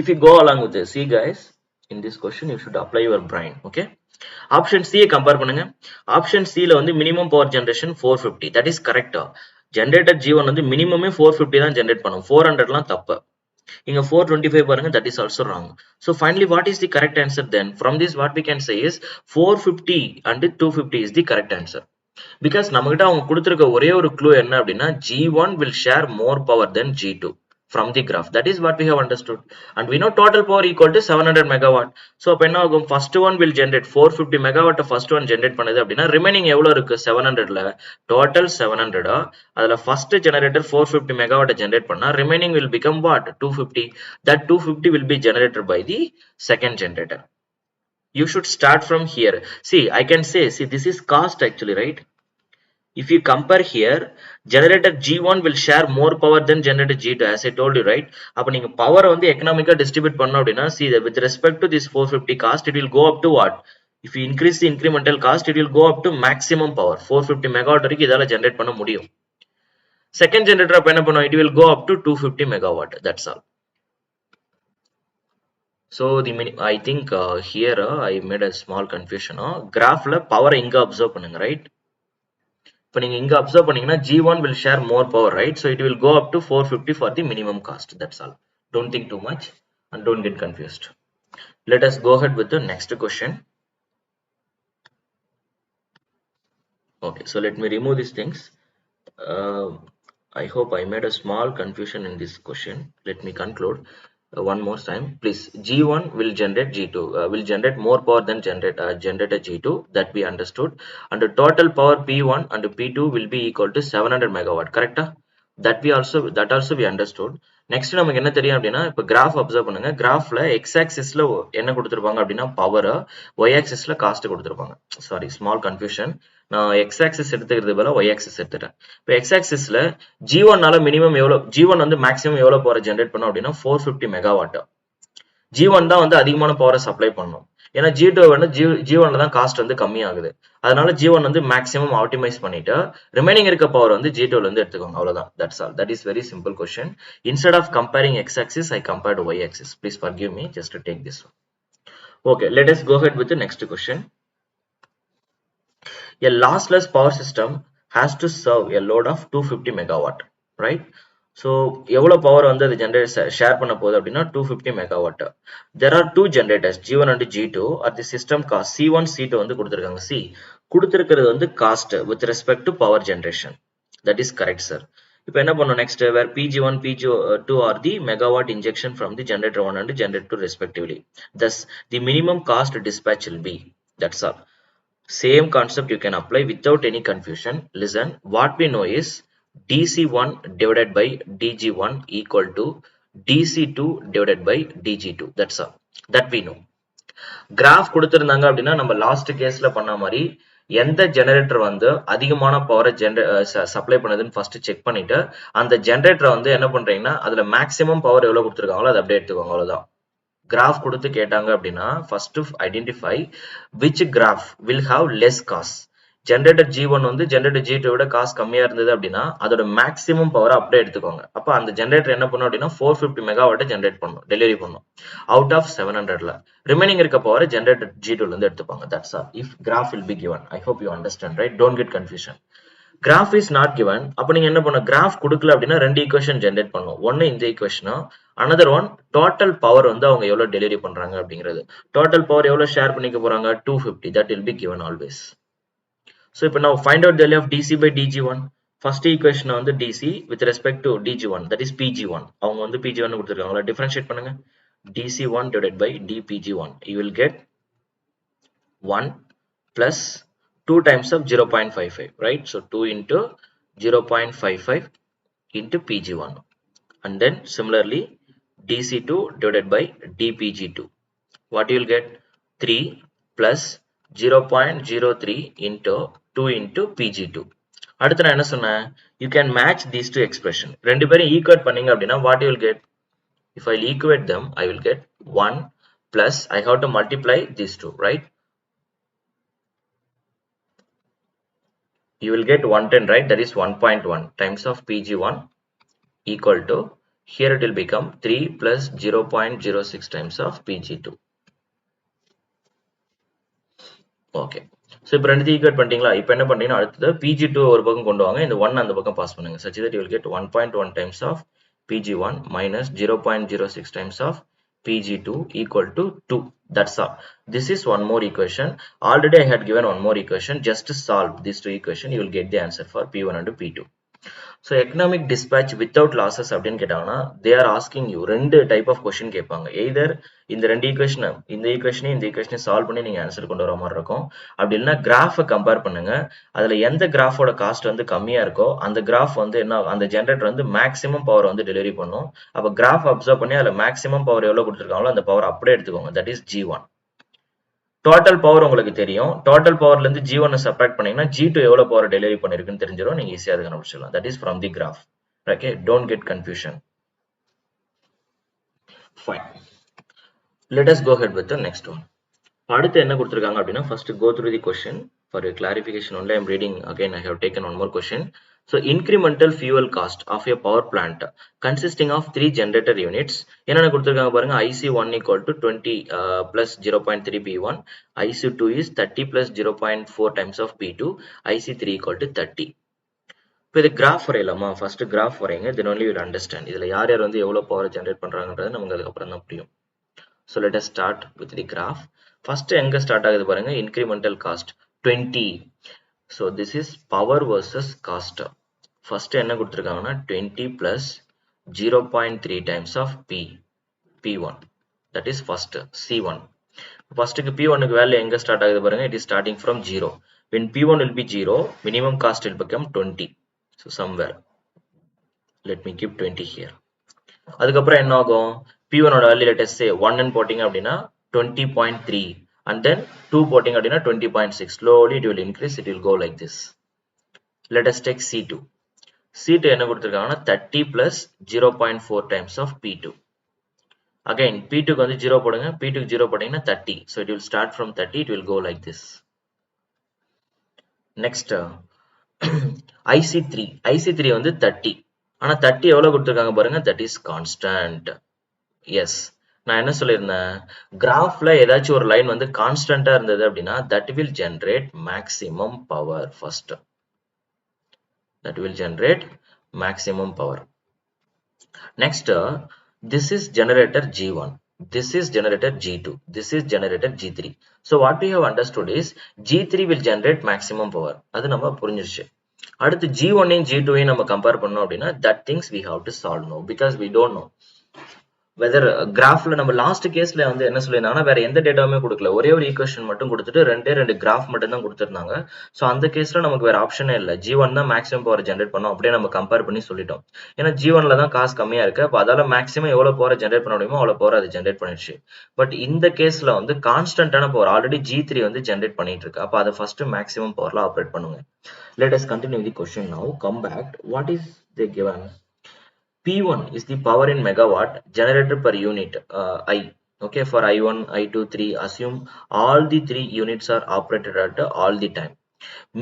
If you go along with this, see guys, in this question you should apply your brain, okay? Option C compare பண்ணுங்க. Option C ல வந்து minimum power generation 450, that is correct. Generator G1 வந்து மினிமமே 450 தான் ஜெனரேட் பண்ணும், 400லாம் தப்பு. இங்க 425 பாருங்க, that is also wrong. So finally what is the correct answer then? From this what we can say is 450 and 250 is the correct answer. Because நம்மகிட்ட அவங்க கொடுத்திருக்க ஒரே ஒரு clue என்ன அப்படின்னா, G1 will share more power than G2 from the graph. That is what we have understood. And we know total power equal to 700 megawatt. So அப்ப என்ன ஆகும், first one will generate 450 megawatt, first one generate பண்ணுது அப்படின்னா remaining எவ்வளவு இருக்கு, 700ல total 700, அதுல first generator 450 megawatt generate பண்ணா remaining will become what, 250. That 250 will be generated by the second generator. You should start from here. See, I can say, see, this is cost actually, right? If you compare here, generator G1 will share more power than generator G2, as I told you, right? அப்ப நீங்க power வந்து economically distribute பண்ணனும் அப்படின்னா, see, with respect to this 450 cost, it will go up to what? If you increase the incremental cost, it will go up to maximum power 450 megawatt வரைக்கும் இதால generate பண்ண முடியும். Second generator அப்ப என்ன பண்ணும், it will go up to 250 megawatt. That's all. So the I think here I made a small confusion. Graphல power இங்க observe பண்ணுங்க, right? இப்போ நீங்க இங்க observe பண்ணீங்கன்னா G1 will share more power, right? So it will go up to 450 for the minimum cost. That's all. Don't think too much and don't get confused. Let us go ahead with the next question. Okay, so let me remove these things. I hope I made a small confusion in this question. Let me conclude. One more time, please. G1 will generate G2, will generate more power than generator G2, that we understood, and the total power P1 and P2 will be equal to 700 megawatt, correct? That also we understood. Next நமக்கு என்ன தெரியும் அப்படின்னா, இப்போ graph observe பண்ணுங்க. Graphல x axisல என்ன கொடுத்திருப்பாங்க அப்படின்னா power, y axisல cost கொடுத்திருப்பாங்க. Sorry, small confusion. நான் x axis எடுத்துக்கிறது பதிலா y axis எடுத்துட்டேன். இப்போ x axisல G1 நால மினிமம் எவ்வளவு, G1 வந்து மேக்ஸிமம் எவ்வளவு பவர் ஜெனரேட் பண்ணும் அப்படின்னா 450 மெகாவாட். G1 தான் வந்து அதிகமான பவரை சப்ளை பண்ணும். ஏன்னா G2 வந்து G1ல தான் காஸ்ட் வந்து கம்மி ஆகுது. அதனால G1 வந்து மேக்ஸிமம் ஆப்டிமைஸ் பண்ணிட்டு ரிமைனிங் இருக்க பவர் வந்து G2ல இருந்து எடுத்துக்கோங்க, அவ்வளவுதான். That's all. That is very simple question. Instead of comparing x axis, I compared y axis. Please forgive me, just to take this one. Okay, let us go ahead with the next question. A lossless power system has to serve a load of 250 megawatt, right? So எவ்வளவு பவர் வந்து அது generate share பண்ண போகுது அப்படின்னா 250 megawatt. There are two generators G1 and G2 at the system cost C1 C2 வந்து கொடுத்திருக்காங்க. See, கொடுத்திருக்கிறது வந்து cost with respect to power generation. That is correct, sir. இப்போ என்ன பண்ணோம் next, where PG1, PG2 are the megawatt injection from the generator 1 and generator 2 respectively. Thus, the minimum cost dispatch will be. That's all. Same concept you can apply without any confusion. Listen, what we know is DC1 divided by DG1 equal to DC2 divided by DG2. That's all. That we know. Graph கொடுத்திருந்தாங்க அப்படின்னா நம்ம லாஸ்ட் கேஸ்ல பண்ண மாதிரி எந்த ஜெனரேட்டர் வந்து அதிகமான பவரை சப்ளை பண்ணுதுன்னு ஃபர்ஸ்ட் செக் பண்ணிட்டு அந்த ஜெனரேட்டரை வந்து என்ன பண்றீங்கன்னா அதுல மேக்ஸிமம் பவர் எவ்வளவு கொடுத்துருக்காங்களோ அதை அப்படியே எடுத்துக்கோங்க, அவ்வளவுதான். கிராஃப் கொடுத்து கேட்டாங்க அப்படின்னா first identify which graph will have less cost. Generator G1 வந்து ஜெனரேட்டர் G2 விட காஸ்ட் கம்மியா இருந்தது அப்படின்னா அதோட மேக்ஸிமம் பவரை அப்படியே எடுத்துக்கோங்க. அப்ப அந்த ஜெனரேட்டர் என்ன பண்ணும் அப்படின்னா 450 மெகாவாட்டை ஜெனரேட் பண்ணும், டெலிவரி பண்ணும் அவுட் ஆஃப் 700ல. ரிமைனிங் இருக்க பவர் ஜெனரேட்டர் G2 ல இருந்து எடுத்துப்பாங்க. That's all. If graph will be given. I hope you understand, right? Don't get confusion. Graph is not given. அப்ப நீங்க என்ன பண்ண, கிராஃப் கொடுக்கல அப்படின்னா ரெண்டு ஈக்குவேஷன் ஜெனரேட் பண்ணும். ஒன்னு இந்த ஈக்குவேஷனும், அனதர் ஒன் டோட்டல் பவர் வந்து அவங்க எவ்வளவு டெலிவரி பண்றாங்க அப்படிங்கிறது. டோட்டல் பவர் எவ்வளவு ஷேர் பண்ணிக்க போறாங்க, 250. That will be given always. So இப்போ now find out the value of DC by DG1. First equation வந்து DC with respect to DG1, that is PG1. அவங்க வந்து PG1 கொடுத்திருக்காங்களா, differentiate பண்ணுங்க. DC1 divided by DPG1. You will get 1 plus 2 times of 0.55, right? So 2 into 0.55 into PG1. And then similarly DC2 divided by DPG2. What you will get? 3 plus 0.03 into 2 into PG2. அடுத்து நான் என்ன சொன்னேன், you can match these two expression. ரெண்டு பேரும் equate பண்ணீங்க அப்படின்னா what you will get? If I equate them, I will get 1 plus I have to multiply these two, right? You will get 110, right? That is 1.1 times of PG1 equal to, here it will become 3 plus 0.06 times of PG2. Okay. So இப்போ ரெண்டு ஈக்குவேட் பண்ணிட்டீங்களா? இப்போ என்ன பண்ணீங்கன்னா அடுத்தது PG2 ஒரு பக்கம் கொண்டு வாங்க, இந்த 1 அந்த பக்கம் பாஸ் பண்ணுங்க. such that you will get 1.1 times of PG1 minus 0.06 times of PG2 equal to 2. That's all. This is one more equation. Already I had given one more equation. Just to solve these two equations, you will get the answer for P1 and P2. So economic dispatch without losses அப்படின்னு கேட்டாங்கன்னா they are asking you ரெண்டு type of question கேட்பாங்க. எய்தர் இந்த ரெண்டு ஈக்குவேஷனை இந்த ஈக்குவேஷனை சால்வ் பண்ணி நீங்க ஆன்சர் கொண்டு வர மாதிரி இருக்கும். அப்படி இல்லைன்னா கிராஃபை கம்பேர் பண்ணுங்க, அதுல எந்த கிராஃபோட காஸ்ட் வந்து கம்மியா இருக்கோ அந்த கிராஃப் வந்து என்ன, அந்த ஜெனரேட்டர் வந்து மேக்ஸிமம் பவர் வந்து டெலிவரி பண்ணும். அப்ப கிராஃப் அப்சர்வ் பண்ணி அதுல மேக்ஸிமம் பவர் எவ்வளவு கொடுத்துருக்காங்களோ அந்த பவர் அப்படியே எடுத்துக்கோங்க. That is G1. Total power உங்களுக்கு தெரியும். டோட்டல் பவர்ல இருந்து G1 சப்ட்ராக்ட் பண்ணீங்கன்னா G2 எவ்வளவு பவர் டெலிவரி பண்ணிருக்குன்னு தெரிஞ்சிடும். நீங்க ஈஸியா அதை கண்டுபிடிச்சிடலாம். That is from the graph. Okay, don't get confusion. Fine. Let us go ahead with the next one. அடுத்து என்ன கொடுத்திருக்காங்க அப்படின்னா, first go through the question for clarification only. I am reading again. I have taken one more question. So incremental fuel cost of a power plant consisting of 3 generator units. என்னென்ன கொடுத்திருக்காங்க பாருங்க. IC1 equal to 20 plus 0.3 P1. IC2 is 30 plus 0.4 times of P2. IC3 equal to 30. இப்போ இது graph வரையலாமா? First graph வரைங்க, then only you will understand. இதுல யார் யார் வந்து எவ்வளவு பவர் ஜெனரேட் பண்றாங்கன்றது நமக்கு அதுக்கப்புறம் தான் புரியும். So let us start with the graph. First எங்க ஸ்டார்ட் ஆகுது பாருங்க, incremental cost 20. So this is power versus cost. First என்ன கொடுத்திருக்காங்கன்னா 20 plus 0.3 times of P1. That is first C1. ஃபர்ஸ்ட்க்கு P1 க்கு வேல்யூ எங்க ஸ்டார்ட் ஆகுது பாருங்க, it is starting from 0. When P1 will be 0, minimum cost will become 20. So somewhere let me keep 20 here. அதுக்கப்புறம் என்ன ஆகும், P1 ஓட வேல்யூ let us say 1 ன்னு போட்டிங்க அப்படின்னா 20.3 and then 2 போட்டிங்க அப்படின்னா 20.6. slowly it will increase, it will go like this. Let us take C2. C2 என்ன கொடுத்திருக்காங்கன்னா 30 plus 0.4 times of P2. Again P2 க்கு வந்து 0 போடுங்க, P2 க்கு 0 போட்டீங்கன்னா 30. So it will start from 30, it will go like this. Next IC3 வந்து 30. ஆனா 30 எவ்வளவு கொடுத்திருக்காங்க பாருங்க, that is constant. Yes, நான் என்ன சொல்லியிருந்தேன், கிராஃப்ல ஏதாச்சும் ஒரு லைன் வந்து கான்ஸ்டன்டா இருந்தது அப்படின்னா that will generate maximum power first. That will generate maximum power. Next, this is generator G1. This is generator G2. This is generator G3. So what we have understood is G3 will generate maximum power. அது நம்ம புரிஞ்சிருச்சு. அடுத்து G1 and G2 நம்ம கம்பேர் பண்ணோம் அப்படின்னா that things we have to solve now because we don't know whether கிராஃப்ல நம்ம லாஸ்ட் கேஸ்ல வந்து என்ன சொல்லியிருந்தாங்கன்னா வேற எந்த டேட்டாவுமே கொடுக்கல, ஒரே ஒரு ஈக்குவேஷன் மட்டும் கொடுத்துட்டு ரெண்டு கிராஃப் மட்டும் தான் கொடுத்துருந்தாங்க. ஸோ அந்த கேஸ்ல நமக்கு வேற ஆப்ஷனே இல்லை, G1 தான் மேக்ஸிமம் பவர் ஜென்ரேட் பண்ணோம், அப்படியே நம்ம கம்பேர் பண்ணி சொல்லிட்டோம். ஏன்னா G1ல தான் காசு கம்மியா இருக்கு, அப்போ அதால மேக்ஸிமம் எவ்வளவு பவர் ஜென்ரேட் பண்ண முடியுமோ அவ்வளவு பவர் அது ஜென்ரேட் பண்ணிடுச்சு. பட் இந்த கேஸ்ல வந்து கான்ஸ்டன்டான பவர் ஆல்ரெடி G3 வந்து ஜென்ரேட் பண்ணிட்டு இருக்கு, அப்போ அதை ஃபர்ஸ்ட் மேக்ஸிமம் பவர்ல ஆப்ரேட் பண்ணுங்க. Let us continue the question now. Come back. What is they given? P1 is the power in megawatt generated per unit I. Okay, for I1, I2, 3, assume all the three units are operated at all the time.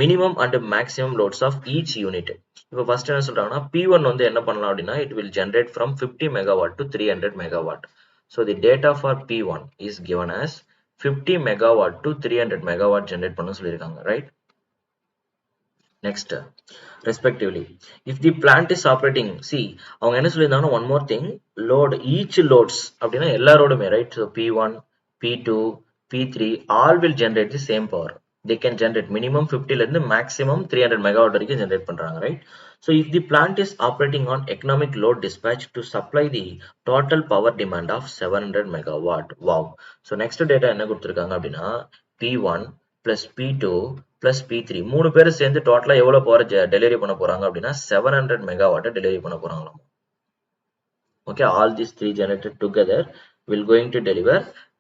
Minimum and maximum loads of each unit. இப்போ ஃபர்ஸ்ட் என்ன சொல்றாங்கன்னா P1 வந்து என்ன பண்ணலாம் அப்படின்னா it will generate from 50 megawatt to 300 megawatt. So the data for P1 is given as 50 megawatt to 300 megawatt generate பண்ண சொல்லியிருக்காங்க, right? Next, respectively, if the plant is operating, see அவங்க என்ன சொல்லியிருந்தாங்கன்னா one more thing, load each loads அப்படின்னா எல்லா ரோடுமே, right? So P1, P2, P3 all will generate the same power. They can generate minimum 50 ல இருந்து maximum 300 megawatt வரைக்கும் generate பண்றாங்க, right? So if the plant is operating on economic load dispatch to supply the total power demand of 700 megawatt. Wow. So next data என்ன கொடுத்திருக்காங்க அப்படின்னா P1 plus P2 plus P3 மூணு பேரும் சேர்ந்து டோட்டலா எவ்வளவு பவர் டெலிவரி பண்ண போறாங்க அப்படின்னா 700 மெகாவாட் டெலிவரி பண்ண போறாங்களாம். Okay, all these three generated together will going to deliver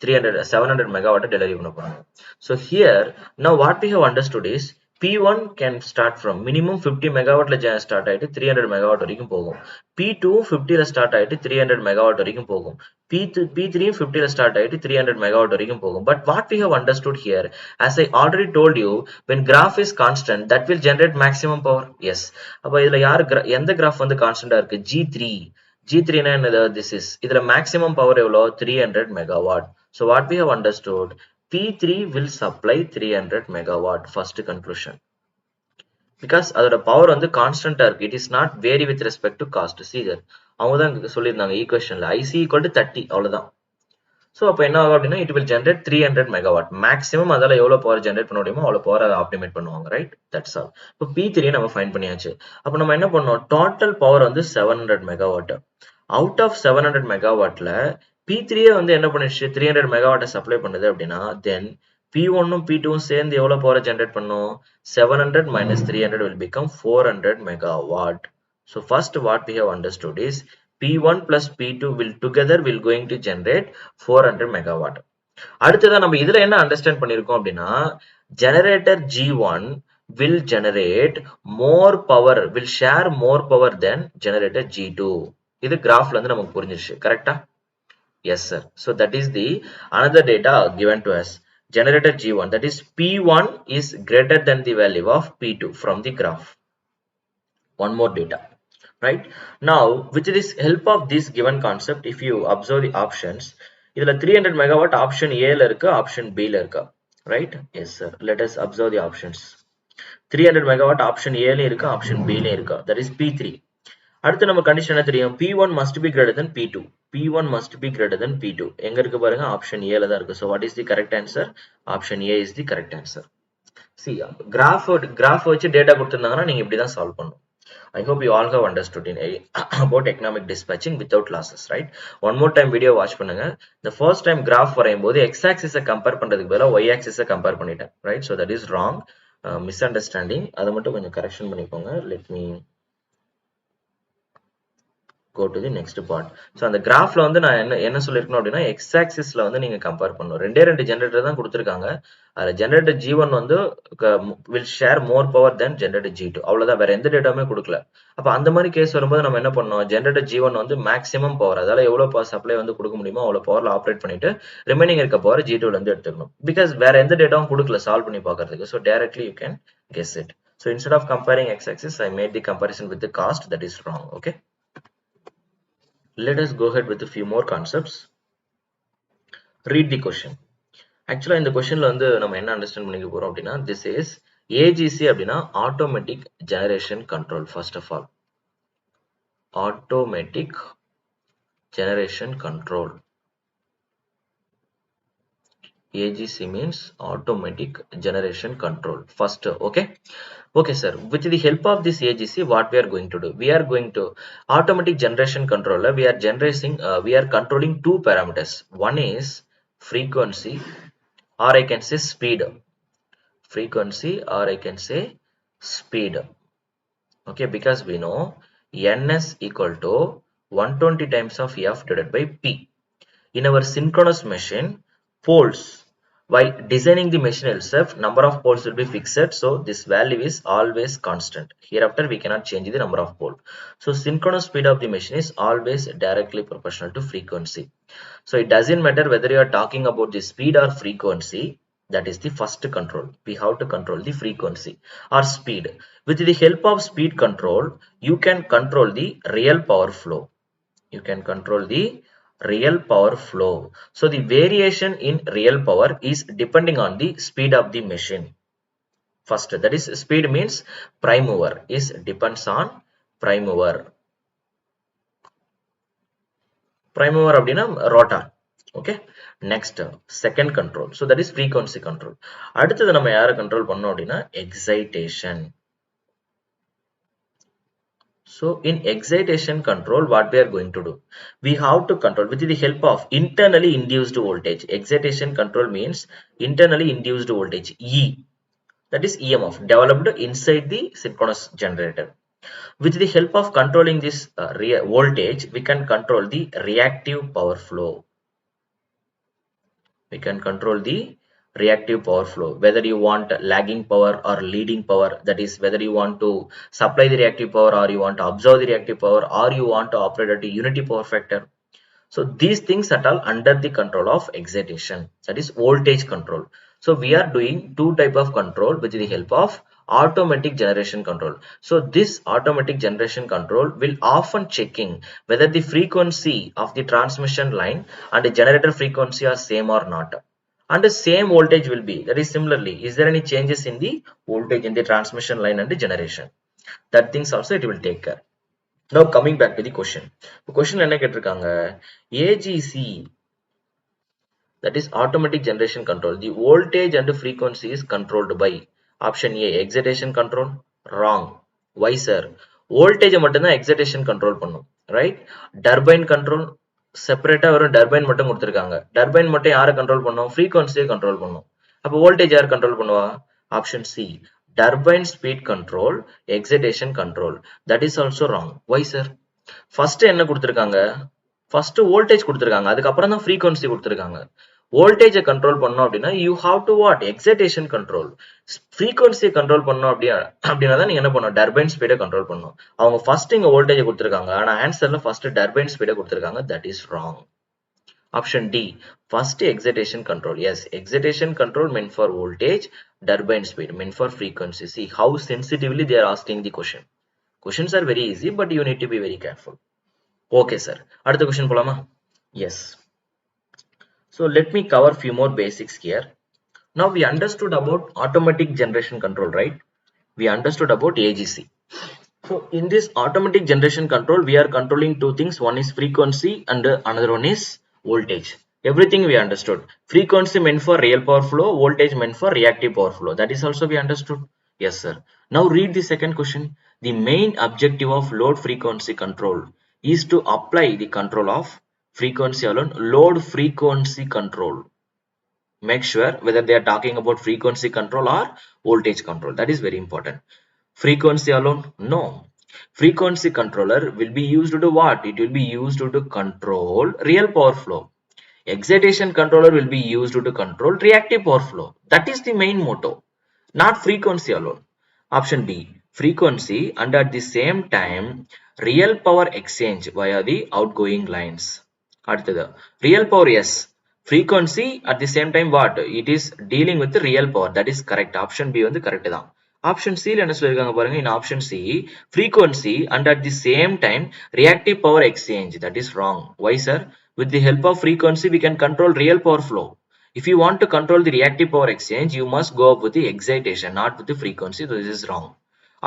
700 megawatt delivery பண்ண போறாங்க. So here now what we have understood is P1 can start from minimum 50 megawatt ல start ஆயிட்டு 300 megawatt வரைக்கும் போகும். P2 50 ல start ஆயிட்டு 300 megawatt வரைக்கும் போகும். P3 50 ல start ஆயிட்டு 300 megawatt வரைக்கும் போகும். But what we have understood here, as I already told you, when graph is constant, that will generate maximum power. Yes. அப்ப இதுல எந்த graph வந்து கான்ஸ்டன்டா இருக்கு? G3. G3 னா என்னது? This is இதுல maximum power எவ்வளோ? 300 megawatt. So what we have understood, P3 will supply 300 megawatt. First conclusion. Because அதோட பவர் வந்து கான்ஸ்டன்டா இருக்கு, it is not vary with respect to cost. See that அவங்க தான் சொல்லியிருந்தாங்க ஈக்குவேஷன்ல IC equal to 30 அவ்வளவுதான். ஸோ அப்போ என்ன ஆகும் அப்படின்னா it will generate 300 megawatt. Maximum அதால எவ்வளவு பவர் ஜென்ரேட் பண்ண முடியுமோ அவ்வளவு பவர் அதை ஆப்டிமேட் பண்ணுவாங்க, ரைட்? That's all. இப்போ P3 நம்ம ஃபைண்ட் பண்ணியாச்சு. அப்போ நம்ம என்ன பண்ணோம், டோட்டல் பவர் வந்து 700 megawatt. அவுட் ஆஃப் 700 megawattல P3 வந்து என்ன பண்ணிடுச்சு, 300 megawatt சப்ளை பண்ணுது அப்படின்னா தென் P1 P2 சேர்ந்து எவ்வளவு பவர் ஜென்ரேட் பண்ணும், 700 minus 300 will become 400 megawatt. So first what we have understood is P1 plus P2 will together will going to generate 400 megawatt. அடுத்ததா நம்ம இதுல என்ன அண்டர்ஸ்டாண்ட் பண்ணிருக்கோம் அப்படின்னா generator G1 will generate more power, will share more power than generator G2. இது கிராஃப்ல இருந்து நமக்கு புரிஞ்சிருச்சு, கரெக்டா? Yes sir. So that is the another data given to us. Generator G1, that is P1 is greater than the value of P2 from the graph. One more data, right? Now with this help of this given concept, if you observe the options, இதுல 300 megawatt option A ல இருக்கு, option B ல இருக்கு, right? Yes sir. Let us observe the options. 300 megawatt option A ல இருக்கு, option B ல இருக்கு, that is P3. அடுத்து நம்ம கண்டிஷன் என்ன தெரியும், P1 must be greater than P2. P1 must be greater than P2. எங்க இருக்கு பாருங்க, ஆப்ஷன் A ல தான் இருக்கு. So what is the correct answer? Option A is the correct answer. See, graph வச்சு டேட்டா கொடுத்திருந்தாங்கன்னா நீங்க இப்படி தான் சால்வ் பண்ணணும். I hope you all have understood about economic dispatching without losses, right? One more time video watch பண்ணுங்க. The first time graph வரையும் போது x axis compare பண்றதுக்கு பதிலா y axis கம்பேர் பண்ணிட்டேன், right? So that is wrong, misunderstanding. அதை மட்டும் கொஞ்சம் கரெக்ஷன் பண்ணிக்கோங்க. Let me go to the next part. So அந்த கிராஃப்ல வந்து நான் என்ன சொல்லிருக்கணும் அப்படின்னா x axisல வந்து நீங்க கம்பேர் பண்ணணும். ரெண்டு ஜெனரேட்டர் தான் கொடுத்திருக்காங்க. அதுல ஜெனரேட்டர் G1 வந்து will share more power than generator G2. அவ்வளவுதான், வேற எந்த டேட்டாவுமே கொடுக்கல. அப்ப அந்த மாதிரி கேஸ் வரும்போது நம்ம என்ன பண்ணோம், ஜெனரேட்டர் G1 வந்து மேக்ஸிமம் பவர், அதால எவ்வளவு பவர் சப்ளை வந்து கொடுக்க முடியுமோ அவ்வளவு பவர்ல ஆப்ரேட் பண்ணிட்டு ரிமைனிங் இருக்க பவர் G2 ல இருந்து எடுத்துக்கணும். பிகாஸ் வேற எந்த டேட்டாவும் கொடுக்கல சால்வ் பண்ணி பார்க்கிறதுக்கு. So directly you can guess it. So instead of comparing x axis, I made the comparison with the cost. That is wrong. Okay. Let us go ahead with a few more concepts. Read the question. Actually இந்த questionல வந்து நம்ம என்ன அண்டர்ஸ்டாண்ட் பண்ணிக்க போறோம் அப்படின்னா this is AGC அப்படின்னா automatic generation control. First of all, automatic generation control. AGC means automatic generation control. First, okay. Okay, sir. With the help of this AGC, what we are going to do? We are going to automatic generation controller. We are controlling two parameters. One is frequency, or I can say speed. Frequency, or I can say speed. Okay, because we know ns equal to 120 times of f divided by p. In our synchronous machine, poles, while designing the machine itself, number of poles will be fixed, so this value is always constant. Hereafter, we cannot change the number of poles. So synchronous speed of the machine is always directly proportional to frequency. So it doesn't matter whether you are talking about the speed or frequency. That is the first control. We have to control the frequency or speed. With the help of speed control, you can control the real power flow. You can control the real power flow. So the variation in real power is depending on the speed of the machine. First, that is speed means prime mover is depends on prime mover. Prime mover அப்படினா rotor. Okay. Next, second control. So that is frequency control. அடுத்தது நம்ம யாரை control பண்ணோம் அப்படினா excitation. So in excitation control, what we are going to do? We have to control with the help of internally induced voltage. Excitation control means internally induced voltage E. That is EMF developed inside the synchronous generator. With the help of controlling this voltage, we can control the reactive power flow. We can control the reactive power flow, whether you want lagging power or leading power, that is whether you want to supply the reactive power or you want to absorb the reactive power or you want to operate at a unity power factor. So these things are all under the control of excitation, that is voltage control. So we are doing two type of control with the help of automatic generation control. So this automatic generation control will often checking whether the frequency of the transmission line and the generator frequency are same or not. And the same voltage will be, that is similarly, is there any changes in the voltage in the transmission line and the generation? That things also it will take care. Now coming back to the question. Question என்ன கேட்டிருக்காங்க? AGC, that is automatic generation control. The voltage and frequency is controlled by option A, excitation control. Wrong. Why sir? Voltage மட்டும்தான் excitation control பண்ணும். Right? Turbine control செப்பரேட்டா வெறும் டர்பைன் மட்டும் கொடுத்திருக்காங்க. டர்பைன் மட்டும் யாரை கண்ட்ரோல் பண்ணும்? frequency கண்ட்ரோல் பண்ணும். அப்ப வோல்டேஜ் யார் கண்ட்ரோல் பண்ணுவா? Option C, turbine speed control, excitation control. That is also wrong. Why sir? First என்ன கொடுத்திருக்காங்க? First voltage கொடுத்திருக்காங்க, அதுக்கு அப்புறம் தான் frequency கொடுத்திருக்காங்க. voltage கண்ட்ரோல் பண்ணோம் அப்படின்னா you have to what? excitation control. frequency control பண்ணோம் அப்படின்னா தான் நீங்க என்ன பண்ணணும்? turbine speed கண்ட்ரோல் பண்ணணும். அவங்க first இங்க voltage கொடுத்திருக்காங்க, ஆனா ஆன்சர்ல first turbine speed கொடுத்திருக்காங்க. That is wrong. Option D, first excitation control. Yes, excitation control meant for voltage, turbine speed meant for frequency. See how sensitively they are asking the question. Questions are very easy, but you need to be very careful. Okay sir, அடுத்த question போலாமா? Yes. So let me cover few more basics here. Now we understood about automatic generation control, right? We understood about AGC. So in this automatic generation control, we are controlling two things. One is frequency and another one is voltage. Everything we understood. Frequency meant for real power flow, voltage meant for reactive power flow. That is also we understood. Yes sir. Now read the second question. The main objective of load frequency control is to apply the control of frequency alone. Load frequency control. Make sure whether they are talking about frequency control or voltage control. That is very important. Frequency alone? No. Frequency controller will be used to do what? It will be used to control real power flow. Excitation controller will be used to control reactive power flow. That is the main motto, not frequency alone. Option B, frequency and at the same time real power exchange via the outgoing lines. அடுத்தது real power, yes. Frequency at the same time what? It is dealing with the real power. That is correct. Option B வந்து correct தான். Option C என்ன சொல்லிருக்காங்க பாருங்க. In option C, frequency and at the same time reactive power exchange. That is wrong. Why sir? With the help of frequency we can control real power flow. If you want to control the reactive power exchange, you must go up with the excitation, not with the frequency. So this is wrong.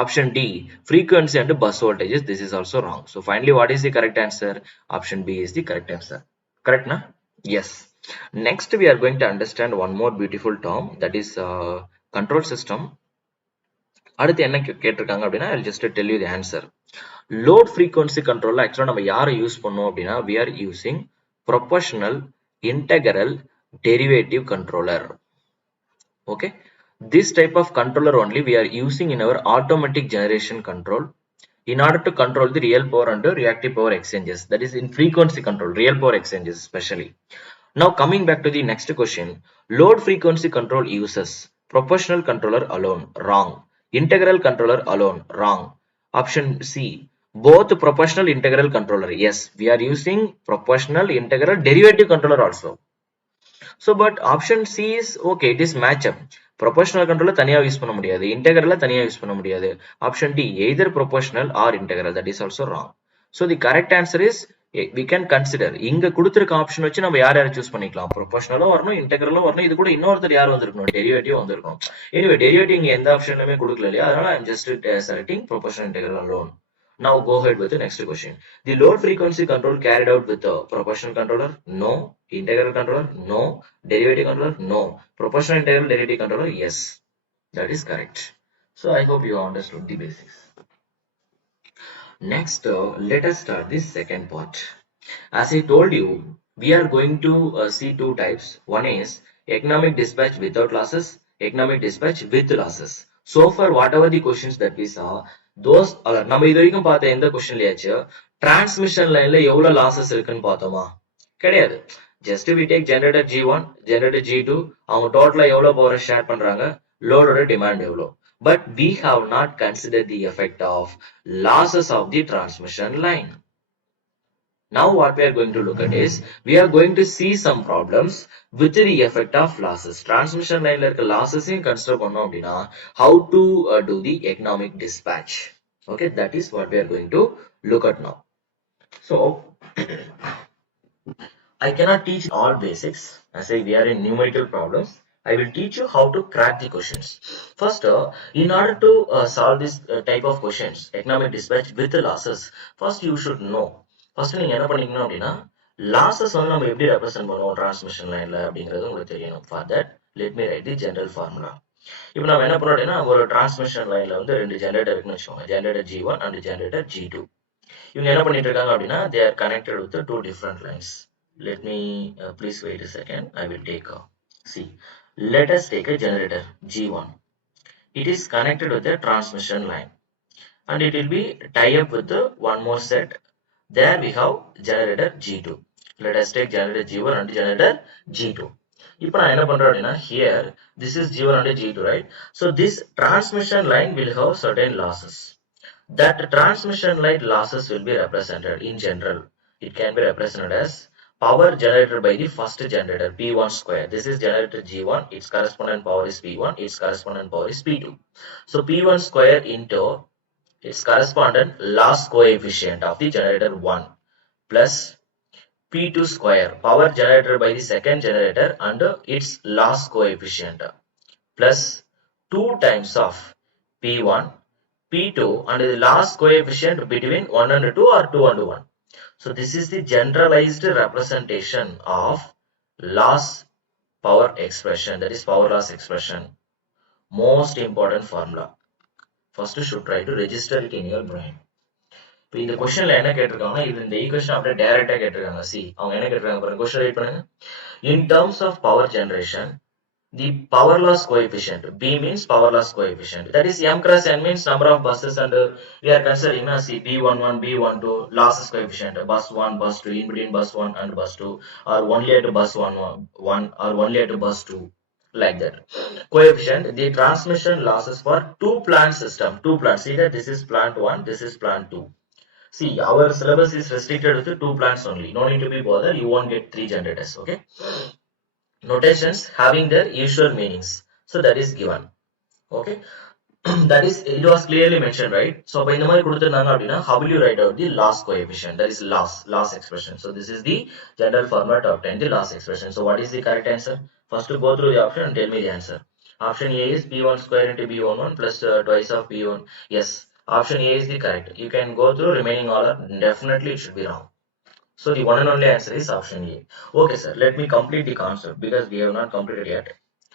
Option D, frequency and bus voltages. This is also wrong. So finally what is the correct answer? Option B is the correct answer. Correct na? Yes. Next, we are going to understand one more beautiful term, that is control system. அடுத்து என்ன கேட்டிருக்காங்க அப்படின்னா, I'll just tell you the answer. Load frequency control actually நம்ம யாரை யூஸ் பண்ணோம் அப்படின்னா, we are using proportional integral derivative controller. Okay, this type of controller only we are using in our automatic generation control in order to control the real power and reactive power exchanges, that is in frequency control, real power exchanges especially. Now coming back to the next question, load frequency control uses proportional controller alone, wrong. Integral controller alone, wrong. Option C, both proportional integral controller, yes, we are using proportional integral derivative controller also. So but option C is okay, it is match up. Proportional controller தனியா யூஸ் பண்ண முடியாது, integral தனியா யூஸ் பண்ண முடியாது. Option D, either proportional or integral, that is also wrong. So the correct answer is, we can consider இங்க கொடுத்திருக்க ஆப்ஷன் வச்சு நம்ம யார் யாரை சூஸ் பண்ணிக்கலாம், ப்ரொபோஷனலும் வரணும், இன்டெகிரலும் வரணும், இது கூட இன்னொருத்தர் யார் வந்திருக்கணும், டெரிவேட்டிவ் வந்திருக்கணும். எனிவே டெரிவேட்டிவ் இங்க எந்த ஆப்ஷன்லயுமே கொடுக்கல இல்லையா, அதனால I am just selecting proportional integral alone. Now go ahead with the next question. The load frequency control carried out with the proportional controller? No. Integral controller? No. Derivative controller? No. Proportional integral derivative controller? Yes. That is correct. So I hope you understood the basics. Next, let us start this second part. As I told you, we are going to see two types. One is economic dispatch without losses, economic dispatch with losses. So far, whatever the questions that we saw, those நம்ம இது வரைக்கும் பார்த்த எந்த கொஸ்டின்லயாச்சு டிரான்ஸ்மிஷன் லைன்ல எவ்வளவு லாசஸ் இருக்குன்னு பார்த்தோமா? கிடையாது. Just we take generator G1, generator G2, அவங்க டோட்டலா எவ்வளவு பவரை ஷேர் பண்றாங்க, லோடோட டிமாண்ட் எவ்வளவு. But we have not considered the effect of losses of the transmission line. Now what we are going to look at is, we are going to see some problems with the effect of losses. Transmission line இருக்க losses consider பண்ணோம் அப்படின்னா, how to do the economic dispatch. Okay, that is what we are going to look at now. So I cannot teach all basics, as we are in numerical problems. I will teach you how to crack the questions. First, in order to solve this type of questions, economic dispatch with the losses, first you should know. First நீங்க என்ன பண்ணீங்கன்னா அப்படின்னா, losses வந்து நம்ம எப்படி represent பண்ணுவோம் transmission lineல அப்படிங்கிறது உங்களுக்கு தெரியணும். For that, let me write the general formula. இப்போ நம்ம என்ன பண்ணோம் அப்படின்னா, ஒரு transmission lineல வந்து ரெண்டு generator இருக்குன்னு வச்சுக்கோங்க, generator G1 and generator G2. இவங்க என்ன பண்ணிட்டு இருக்காங்க அப்படின்னா, they are connected with the two different lines. Let me please wait a second. I will take see. Let us take a generator G1. It is connected with a transmission line, and it will be tie up with the one more set. There we have generator G2. Let us take generator G1 and generator G2. இப்போ நான் என்ன பண்றேன் அப்படின்னா, here this is G1 and G2, right? So this transmission line will have certain losses. That transmission line losses will be represented in general. It can be represented as power generated by the first generator P1 square. This is generator G1. Its corresponding power is P1. Its corresponding power is P2. So P1 square into its corresponding loss coefficient of the generator 1 plus P2 square, power generated by the second generator and its loss coefficient, plus 2 times of P1, P2 and the loss coefficient between 1 and 2 or 2 and 1. So this is the generalized representation of loss power expression, that is power loss expression. Most important formula. First you should try to register it in your brain. இப்போ இந்த கொஸ்டின்ல என்ன கேட்டிருக்காங்கன்னா, இது இந்த ஈக்குவேஷன் அப்படியே டைரக்டா கேட்டிருக்காங்க. சி அவங்க என்ன கேட்டிருக்காங்க பாருங்க, கொஸ்டின் ரைட் பண்ணுங்க. In terms of power generation, the power loss coefficient, B means power loss coefficient, that is M cross N means number of buses, and we are considering see B11, B12 losses coefficient, bus 1, bus 2, in between bus 1 and bus 2, or only at bus 1 or only at bus 2, like that. Coefficient, the transmission losses for two plant system, two plants. See that this is plant 1, this is plant 2. See, our syllabus is restricted with two plants only. No need to be bothered. You won't get three generators. Okay. Notations having their usual meanings. So that is given. Okay. That is, it was clearly mentioned, right? So by the way, how will you write out the loss coefficient? That is loss expression. So this is the general format of the loss expression. So what is the correct answer? First to go through the option and tell me the answer. Option A is P1 square into B11 plus twice of P1. Yes. Option A is the correct. You can go through remaining order. Definitely it should be wrong. So the one and only answer is option A. Okay, sir, let me complete the concept because we have not completed yet.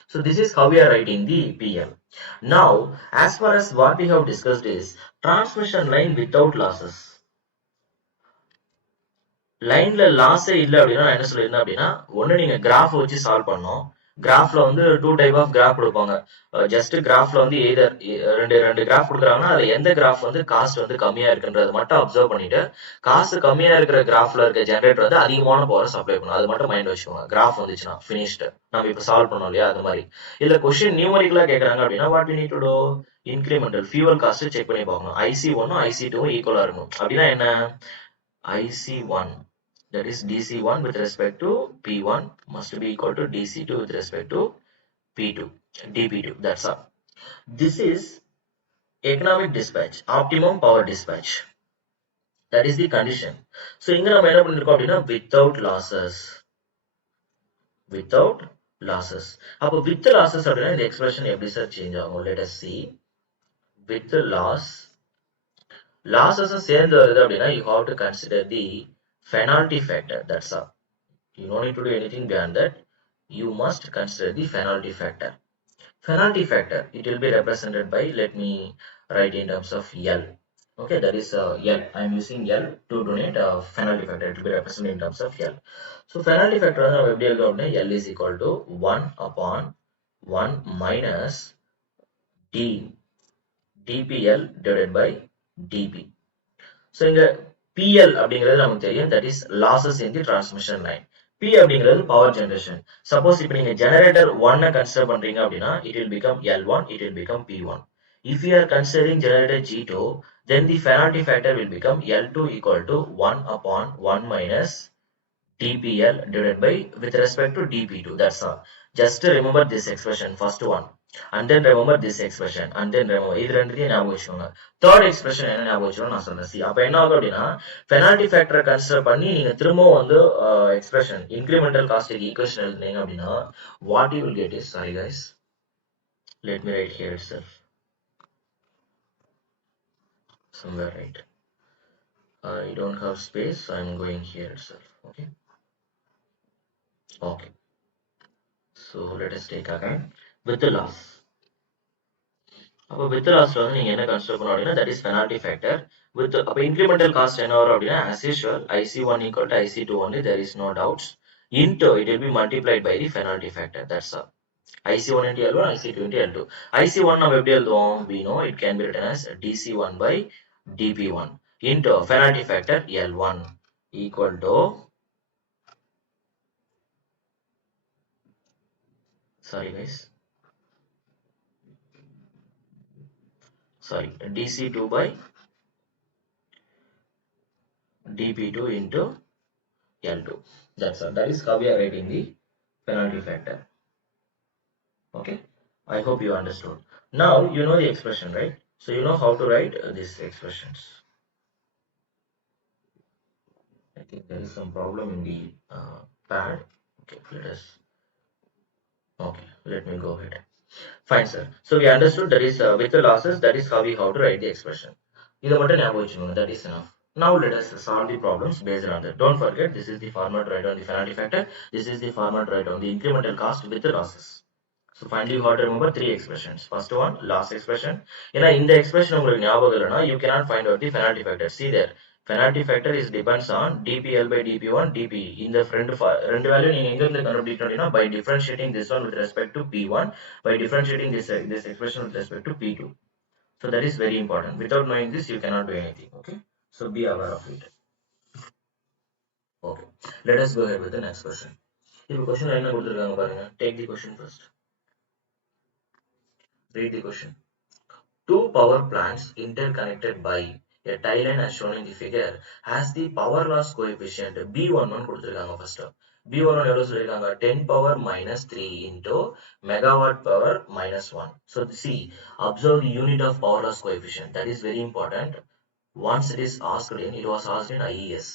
So this is how we are writing the PL. Now, as far as what we have discussed is transmission line without losses. லைன்ல லாஸே இல்லை அப்படின்னா நான் என்ன சொல்லியிருந்தேன் அப்படின்னா ஒன்று நீங்கள் கிராஃப் வச்சு சால்வ் பண்ணோம். கிராஃப்ல வந்து டூ டைப் ஆஃப் கிராஃப் கொடுப்பாங்க. ஜஸ்ட் கிராஃப்ல வந்து எய்தர் ரெண்டு ரெண்டு கிராஃப் கொடுக்குறாங்கன்னா அதுல எந்த கிராஃப் வந்து காஸ்ட் வந்து கம்மியா இருக்குன்றது மட்டும் அப்சர்வ் பண்ணிட்டு காசு கம்மியா இருக்கிற கிராஃப்ல இருக்க ஜென்ரேட்டர் வந்து அதிகமான பவர் சப்ளை பண்ணும். அது மட்டும் மைண்ட் வச்சுக்கோங்க. கிராஃப் வந்துச்சுன்னா ஃபினிஷ்டு நம்ம இப்ப சால்வ் பண்ணோம் இல்லையா, அது மாதிரி. இல்ல கொஸ்டின் நியூமரிக்கலா கேட்கறாங்க அப்படின்னா what we need to do, incremental fuel cost check பண்ணி பார்க்கணும். IC1 IC2 ஈக்குவலா இருக்கும். அப்படின்னா என்ன, IC1 that is DC1 with respect to P1 must be equal to DC2 with respect to P2 DP2. That's all. This is economic dispatch, optimum power dispatch. That is the condition. So இங்க நம்ம என்ன பண்ணிருக்கோம் அப்படின்னா without losses. Without losses. அப்போ with losses அப்படின்னா இந்த expression எப்படி sir change ஆகும்? Let us see. With loss, losses சேர்ந்து வருது அப்படின்னா you have to consider the finality factor. That's all. You don't need to do anything beyond that. You must consider the finality factor. Finality factor, it will be represented by, let me write in terms of L. Okay, that is L. I am using L to denote finality factor. It will be represented in terms of L. So finality factor L is equal to 1 upon 1 minus D dPL divided by dP. So இங்க PL அப்படிங்கிறது நமக்கு தெரியும், that is losses in the transmission line. P அப்படிங்கிறது power generation. Suppose இப்போ நீங்க generator 1 consider பண்றீங்க அப்படின்னா it will become L1, it will become P1. If you are considering generator G2, then the finality factor will become L2 equal to 1 upon 1 minus dPL divided by with respect to dP2. That's all. Just remember this expression, first one, and then remember this expression, and then remember இது ரெண்டுத்தையும் ஞாபகம் வச்சுக்கோங்க. Third expression என்ன ஞாபகம் வச்சுக்கணும் நான் சொன்னேன். சி அப்ப என்ன ஆகும் அப்படின்னா பெனால்டி ஃபேக்டரை கன்சிடர் பண்ணி நீங்க திரும்பவும் வந்து எக்ஸ்பிரஷன் இன்கிரிமெண்டல் காஸ்டுக்கு ஈக்குவேஷன் எழுதுனீங்க அப்படின்னா what you will get is, sorry guys, let me write here itself somewhere, right? I don't have space, so I'm going here itself. Okay. Okay. So let us take again with the loss. அப்போ with lossல வந்து நீங்க என்ன கன்சிடர் பண்ணணும் அப்படின்னா that is penalty factor. With அப்போ incremental cost என்ன வரும் அப்படின்னா as usual IC1 equal to IC2 only, there is no doubts, into it will be multiplied by the penalty factor. That's all. IC1 into L1, IC2 into L2. IC1 நம்ம எப்படி எழுதுவோம்? We know it can be written as DC1 by DP1 into penalty factor L1 equal to, sorry guys, sorry, DC2 by dP2 into L2. That's all. That is how we are writing the penalty factor. Okay. I hope you understood. Now you know the expression, right? So you know how to write these expressions. I think there is some problem in the pad. Okay, let me go ahead. Fine, sir. So we understood that is with the losses, that is how we have to write the expression. That is enough. Now let us solve the problems based on that. Don't forget, this is the format right on the penalty factor. This is the format right on the incremental cost with the losses. So finally you have to remember three expressions. First one, loss expression. In the expression you cannot find out the penalty factor. See there, penalty factor is depends on dPL by dP1 dP. In the front value by differentiating this one with respect to P1, by differentiating this expression with respect to P2. So that is very important. Without knowing this, you cannot do anything. Okay. So be aware of it. Okay. Let us go ahead with the next question. If question take the question first. Read the question. Two power plants interconnected by a tie line as shown in the figure has the power loss coefficient B11 கொடுத்திருக்காங்க first. B11 எவ்வளவு சொல்லிருக்காங்க? 10 power minus 3 into megawatt power minus 1. So see, observe the unit of power loss coefficient. That is very important. Once it is asked in, it was asked in IES.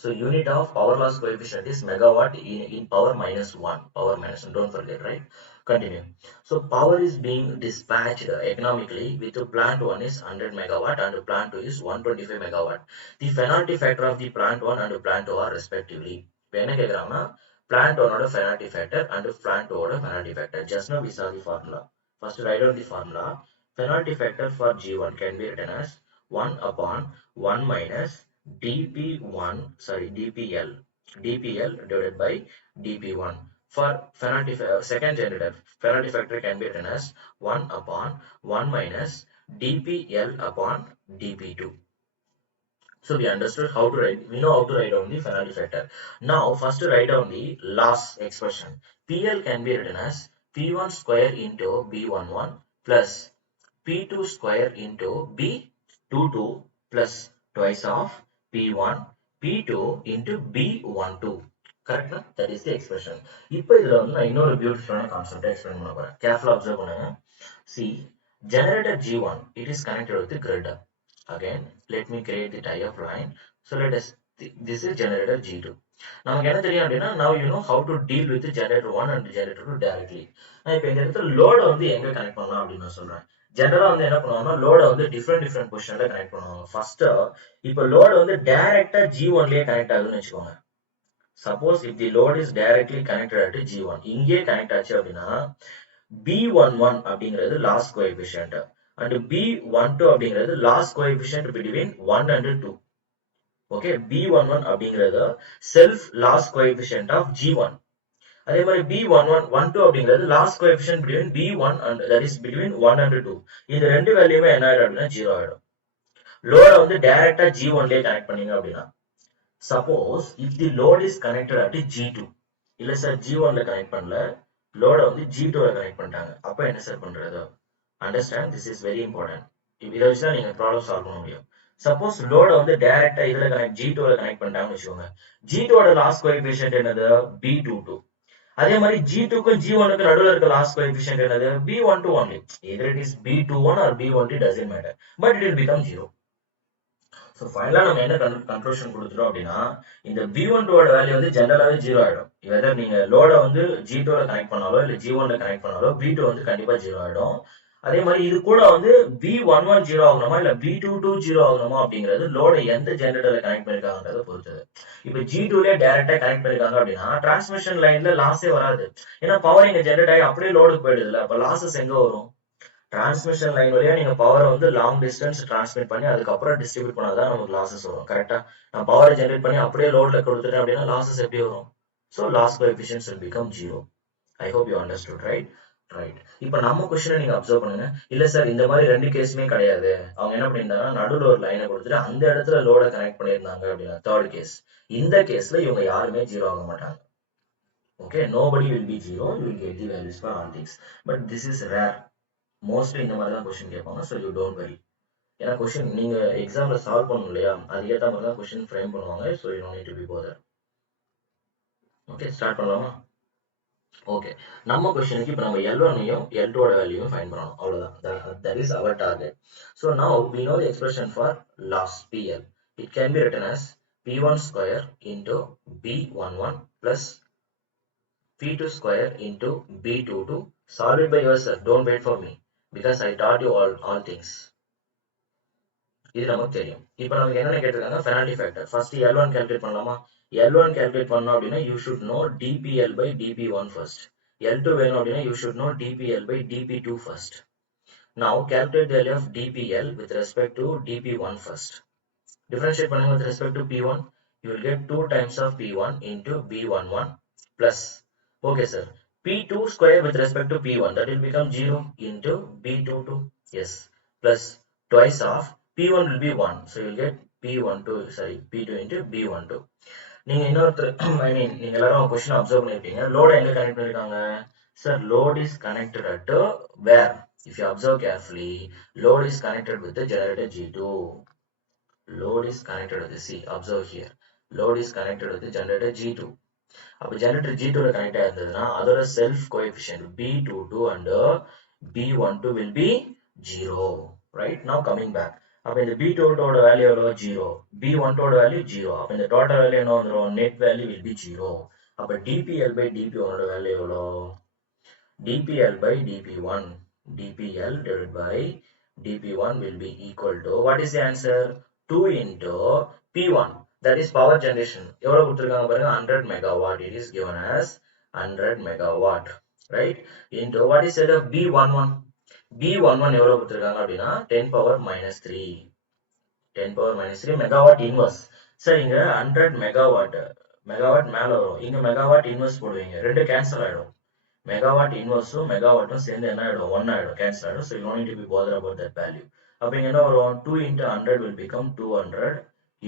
So unit of power loss coefficient is megawatt in power minus 1. Power minus 1. Don't forget, right? Continue. So power is being dispatched economically with plant 1 is 100 megawatt and plant 2 is 125 megawatt. The penalty factor of the plant 1 and plant 2 are respectively. இப்போ என்ன கேக்குறாங்கன்னா plant 1 ஓட penalty factor and plant 2 ஓட penalty factor. Just now we saw the formula. First write down the formula. Penalty factor for G1 can be written as 1 upon 1 minus dpl divided by dp1. For second generator, penalty factor can be written as 1 upon 1 minus dpl upon dp2. So we understood how to write, we know how to write down the penalty factor. Now first write down the loss expression. PL can be written as P1 square into B11 plus P2 square into B22 plus twice of P1 P2 into B12. Correct? Na? That is the expression. இப்போ இதுல வந்து நான் இன்னொரு பியூட்டிஃபுல்லான concept explain பண்ண போறேன். கேர்ஃபுல்லா அப்சர்வ் பண்ணுங்க. See, generator G1, it is connected with the grid. Again, let me create the diagram. So let us, this is generator G2. நமக்கு என்ன தெரியும் அப்படின்னா now you know how to deal with generator 1 and generator 2 directly. நான் இப்போ இந்த இடத்துல லோட வந்து எங்க கனெக்ட் பண்ணலாம் அப்படின்னு நான் சொல்றேன். ஜெனரலா வந்து என்ன பண்ணுவாங்கன்னா லோட வந்து டிஃப்ரெண்ட் பொசிஷன்ல கனெக்ட் பண்ணுவாங்க. ஃபர்ஸ்ட் இப்போ லோட வந்து டைரக்டா G1 லயே கனெக்ட் ஆகுதுன்னு வச்சுக்கோங்க. Suppose if the load is directly connected to G1 இங்கே கனெக்ட் ஆச்சு அப்படின்னா B11 அப்படிங்கிறது லாஸ் கோஎஃபிஷியன்ட் and B12 அப்படிங்கிறது loss coefficient between 1 and 2. Okay, B11 அப்படிங்கிறது self loss coefficient of G1. அதே மாதிரி B12 அப்படிங்கிறது loss coefficient between B1 and that is between 1 and 2. இது ரெண்டு வேல்யூமே என்ன ஆயிடும் அப்படின்னா 0 ஆயிடும். லோட வந்து டைரக்டா G1 லயே கனெக்ட் பண்ணீங்க அப்படின்னா suppose if the load is connected at G2, இல்ல சார் G1 ல கனெக்ட் பண்ணல, லோட வந்து G2 ல கனெக்ட் பண்ணிட்டாங்க, அப்ப என்ன சார் பண்றது? Understand, this is very important. இதை வச்சு தான் நீங்க ப்ராப்ளம் சால்வ் பண்ண முடியும். சப்போஸ் லோட வந்து டைரக்டா இதுல கனெக்ட் G2 ல கனெக்ட் பண்ணிட்டாங்கன்னு வச்சுக்கோங்க, G2 ஓட லாஸ் கோஎஃபிஷியன்ட் என்னது? B22. அதே மாதிரி G2க்கும் G1க்கும் நடுவுல இருக்க லாஸ் கோஎஃபிஷியன்ட் என்னது? B12 only. Either it is B21 or B12, doesn't matter, but it will become 0. ஸோ ஃபைனலாக நம்ம என்ன கன்க்ளூஷன் கொடுத்துட்டோம் அப்படின்னா இந்த B12 ஓட வேல்யூ வந்து ஜெனரலாவே 0 ஆயிடும். வெதர் நீங்க லோட வந்து G2 ல கனெக்ட் பண்ணாலோ இல்ல G1 ல கனெக்ட் பண்ணாலோ B2 வந்து கண்டிப்பா 0 ஆயிடும். அதே மாதிரி இது கூட வந்து B11 0 ஆகணுமா இல்ல B22 0 ஆகணுமா அப்படிங்கிறது லோட எந்த ஜெனரேட்டர்ல கனெக்ட் பண்ணிருக்காங்கன்றத பொறுத்தது. இப்ப G2 ல டைரக்டா கனெக்ட் பண்ணிருக்காங்க அப்படின்னா டிரான்ஸ்மிஷன் லைன்ல லாஸே வராது. ஏன்னா பவர் இங்க ஜெனரேட் ஆகி அப்படியே லோடுக்கு போயிடுதுல, அப்ப லாஸஸ் எங்க வரும்? டிரான்ஸ்மிஷன் லைன் வழியா நீங்க பவரை வந்து லாங் டிஸ்டன்ஸ் டிரான்ஸ்மிட் பண்ணி அதுக்கப்புறம் டிஸ்ட்ரிபியூட் பண்ணாதான் நமக்கு லாசஸ் வரும். கரெக்டா? நான் பவரை ஜெனரேட் பண்ணி அப்படியே லோட்ல கொடுத்துட்டேன் அப்படின்னா லாசஸ் எப்படி வரும்? So loss coefficients will become 0. I hope you understood, right? Right. இப்போ நம்ம கொஸ்டினை நீங்க அப்சர்வ் பண்ணுங்க. இல்ல சார் இந்த மாதிரி ரெண்டு கேஸுமே கிடையாது, அவங்க என்ன பண்ணியிருந்தாங்கன்னா நடுவில் ஒரு லைனை கொடுத்துட்டு அந்த இடத்துல லோட கனெக்ட் பண்ணியிருந்தாங்க அப்படின்னா தேர்ட் கேஸ். இந்த கேஸ்ல இவங்க யாருமே 0 ஆக மாட்டாங்க. Okay, nobody will be 0, you will get the values for all things, but this is rare. Mostly இந்த மாதிரி தான் கொஸ்டின் கேட்பாங்க. So you don't worry. ஏன்னா கொஸ்டின் நீங்க எக்ஸாம்ல சால்வ் பண்ணணும் இல்லையா, அதுக்கேற்ற மாதிரி தான் கொஸ்டின் ஃப்ரேம் பண்ணுவாங்க. So you don't need to be bother. Okay, start பண்ணலாமா? ஓகே, நம்ம கொஸ்டினுக்கு இப்போ நம்ம L1ஐயும் L2 ஓட வேல்யூவும் ஃபைண்ட் பண்ணணும், அவ்வளவுதான். That is our target. So now we know the expression for loss PL. It can be written as P1 square into B11 plus P2 square into B22. Solve it by yourself. Don't wait for me, because I taught you all things. இது நமக்கு தெரியும். இப்போ நமக்கு என்ன கேட்டிருக்காங்க? Penalty factor. First L1 calculate பண்ணலாமா? L1 calculate பண்ணோம் அப்படின்னா you should know DPL by DP1 first. L2 வேணும் அப்படின்னா you should know DPL by DP2 first. Now calculate the value of DPL with respect to DP1 first. Differentiate பண்ணுங்க with respect to P1. You will get 2 times of P1 into B11 plus, okay sir, P2 square with respect to P1, that will become 0 into B22, yes, plus twice of P1 will be 1, so you will get P2 into B12. நீங்க இன்னொரு நீங்க எல்லாரும் question observe பண்ணிருப்பீங்க. லோட் எங்க கனெக்ட் பண்ணிருக்காங்க? Sir load is connected at where? If you observe carefully, load is connected with the generator G2. Load is connected with the, see, observe here, load is connected with the generator G2. அப்ப generator G2 ல கனெக்ட் ஆயிருந்ததுன்னா அதோட self coefficient B22 and B12 will be 0. Right? Now coming back, அப்போ இந்த B2 ஓட வேல்யூ எவ்வளோ 0, B1 ஓட வேல்யூ 0. அப்போ இந்த டோட்டல் வேல்யூ என்ன வந்துடும், நெட் வேல்யூ will be 0. அப்போ dpl by dp1 ஓட வேல்யூ எவ்வளோ, dpl by dp1, dpl divided by dp1 will be equal to, what is the answer, 2 into p1, that is power generation. எவ்வளோ கொடுத்துருக்காங்க பாருங்க, 100 megawatt. It is given as 100 megawatt, right? Into what is said of b11, b11 எவ்வளோ கொடுத்துருக்காங்க அப்படின்னா 10 power minus 3, 10 power minus 3 megawatt inverse. Sir இங்க 100 megawatt, megawatt மேல வரும், இங்க megawatt inverse போடுவீங்க, ரெண்டு கேன்சல் ஆயிடும். megawatt inverse megawatt சேர்ந்து என்ன ஆயிடும், 1 ஆயிடும், கேன்சல் ஆயிடும். So you don't need to be bothered about that value. அப்ப இங்க என்ன வரும், 2 into 100 will become 200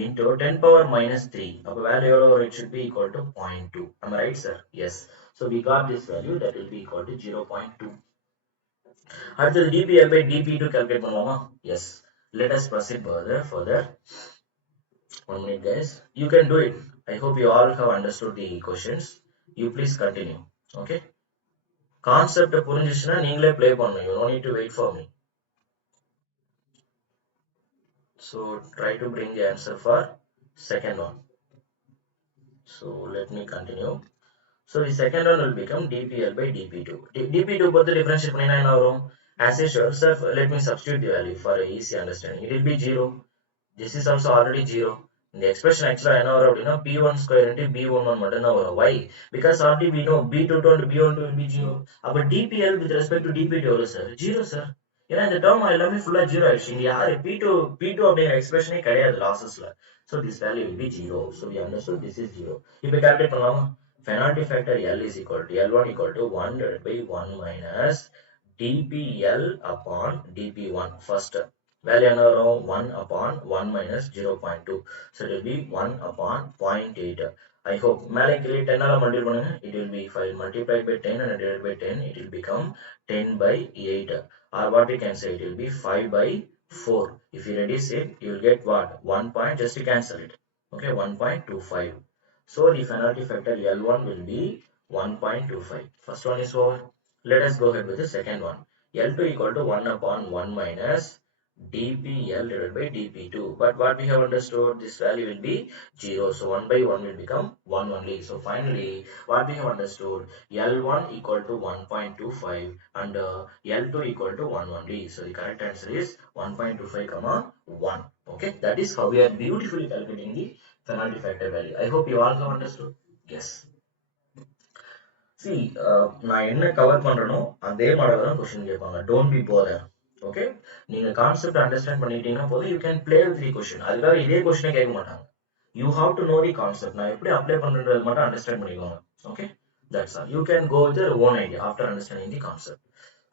into 10 power minus 3. அப்ப value எவ்வளவு வரும், it should be equal to 0.2. Am I right, sir? Yes. So we got this value, that will be equal to 0.2. அடுத்தது dpl by dp2 calculate பண்ணலாமா? Yes. Let us proceed further. 1 minute guys. You can do it. I hope you all have understood the questions. You please continue. Okay. Concept புரிஞ்சிச்சுனா நீங்களே play பண்ணணும். You don't need to wait for me. So try to bring the answer for second one. So let me continue. So the second one will become dpl by dp2. dp2 பொறுத்து differentiate பண்ணினா என்ன வரும்? As usual, sir, let me substitute the value for easy understanding. It will be 0. This is also already 0. இந்த expression actually என்ன வரும் அப்படின்னா p1 square into b11 மட்டும்தான் வரும். Why? Because already we know b22 and b12 will be 0. அப்ப dpl with respect to dp2 எவ்வளவு சார்? 0 சார். ஏன்னா இந்த term எல்லாமே ஃபுல்லா 0 ஆயிடுச்சு. இங்க யாரு p2 அப்படிங்கிற எக்ஸ்பிரஷனே கிடையாது லாசஸ்ல. So this value will be 0. So we understood this is 0. இப்போ calculate பண்ணலாமா? Finality factor L is equal to L1 equal to 1 divided by 1 minus dpl upon dp1. First value என்ன வரும், 1 upon 1 minus 0.2. So it will be 1 upon 0.8. I hope மேலே கீழே 10 ஆல மல்டிப்ளை பண்ணுங்க. It will be 5 multiplied by 10 and divided by 10. It will become 10 by 8. Or what we can say, it will be 5 by 4. If you reduce it, you will get what? 1 point, just to cancel it. Okay, 1.25. So the finality factor L1 will be 1.25. First one is over. Let us go ahead with the second one. L2 equal to 1 upon 1 minus dpl divided by dp2. But what we have understood, this value will be 0. So 1 by 1 will become 1 only. So finally, what we have understood, L1 equal to 1.25 and L2 equal to 1 only. So the correct answer is 1.25 comma 1. Okay, that is how we are beautifully calculating the finality factor value. I hope you all have understood. Yes. See, நான் என்ன கவர் பண்றேனோ அதே மாடல் தான் क्वेश्चन கேட்பாங்க. Don't be bothered. Okay, நீங்க concept understand பண்ணிட்டீங்கன்னா போதும், you can play with the question. அதுக்காக இதே क्वेश्चனை கேட்க மாட்டாங்க. You have to know the concept. நான் எப்படி அப்ளை பண்றது மட்டும் அண்டர்ஸ்டாண்ட் பண்ணிக்கோங்க. Okay, that's all. You can go with your own idea after understanding the concept.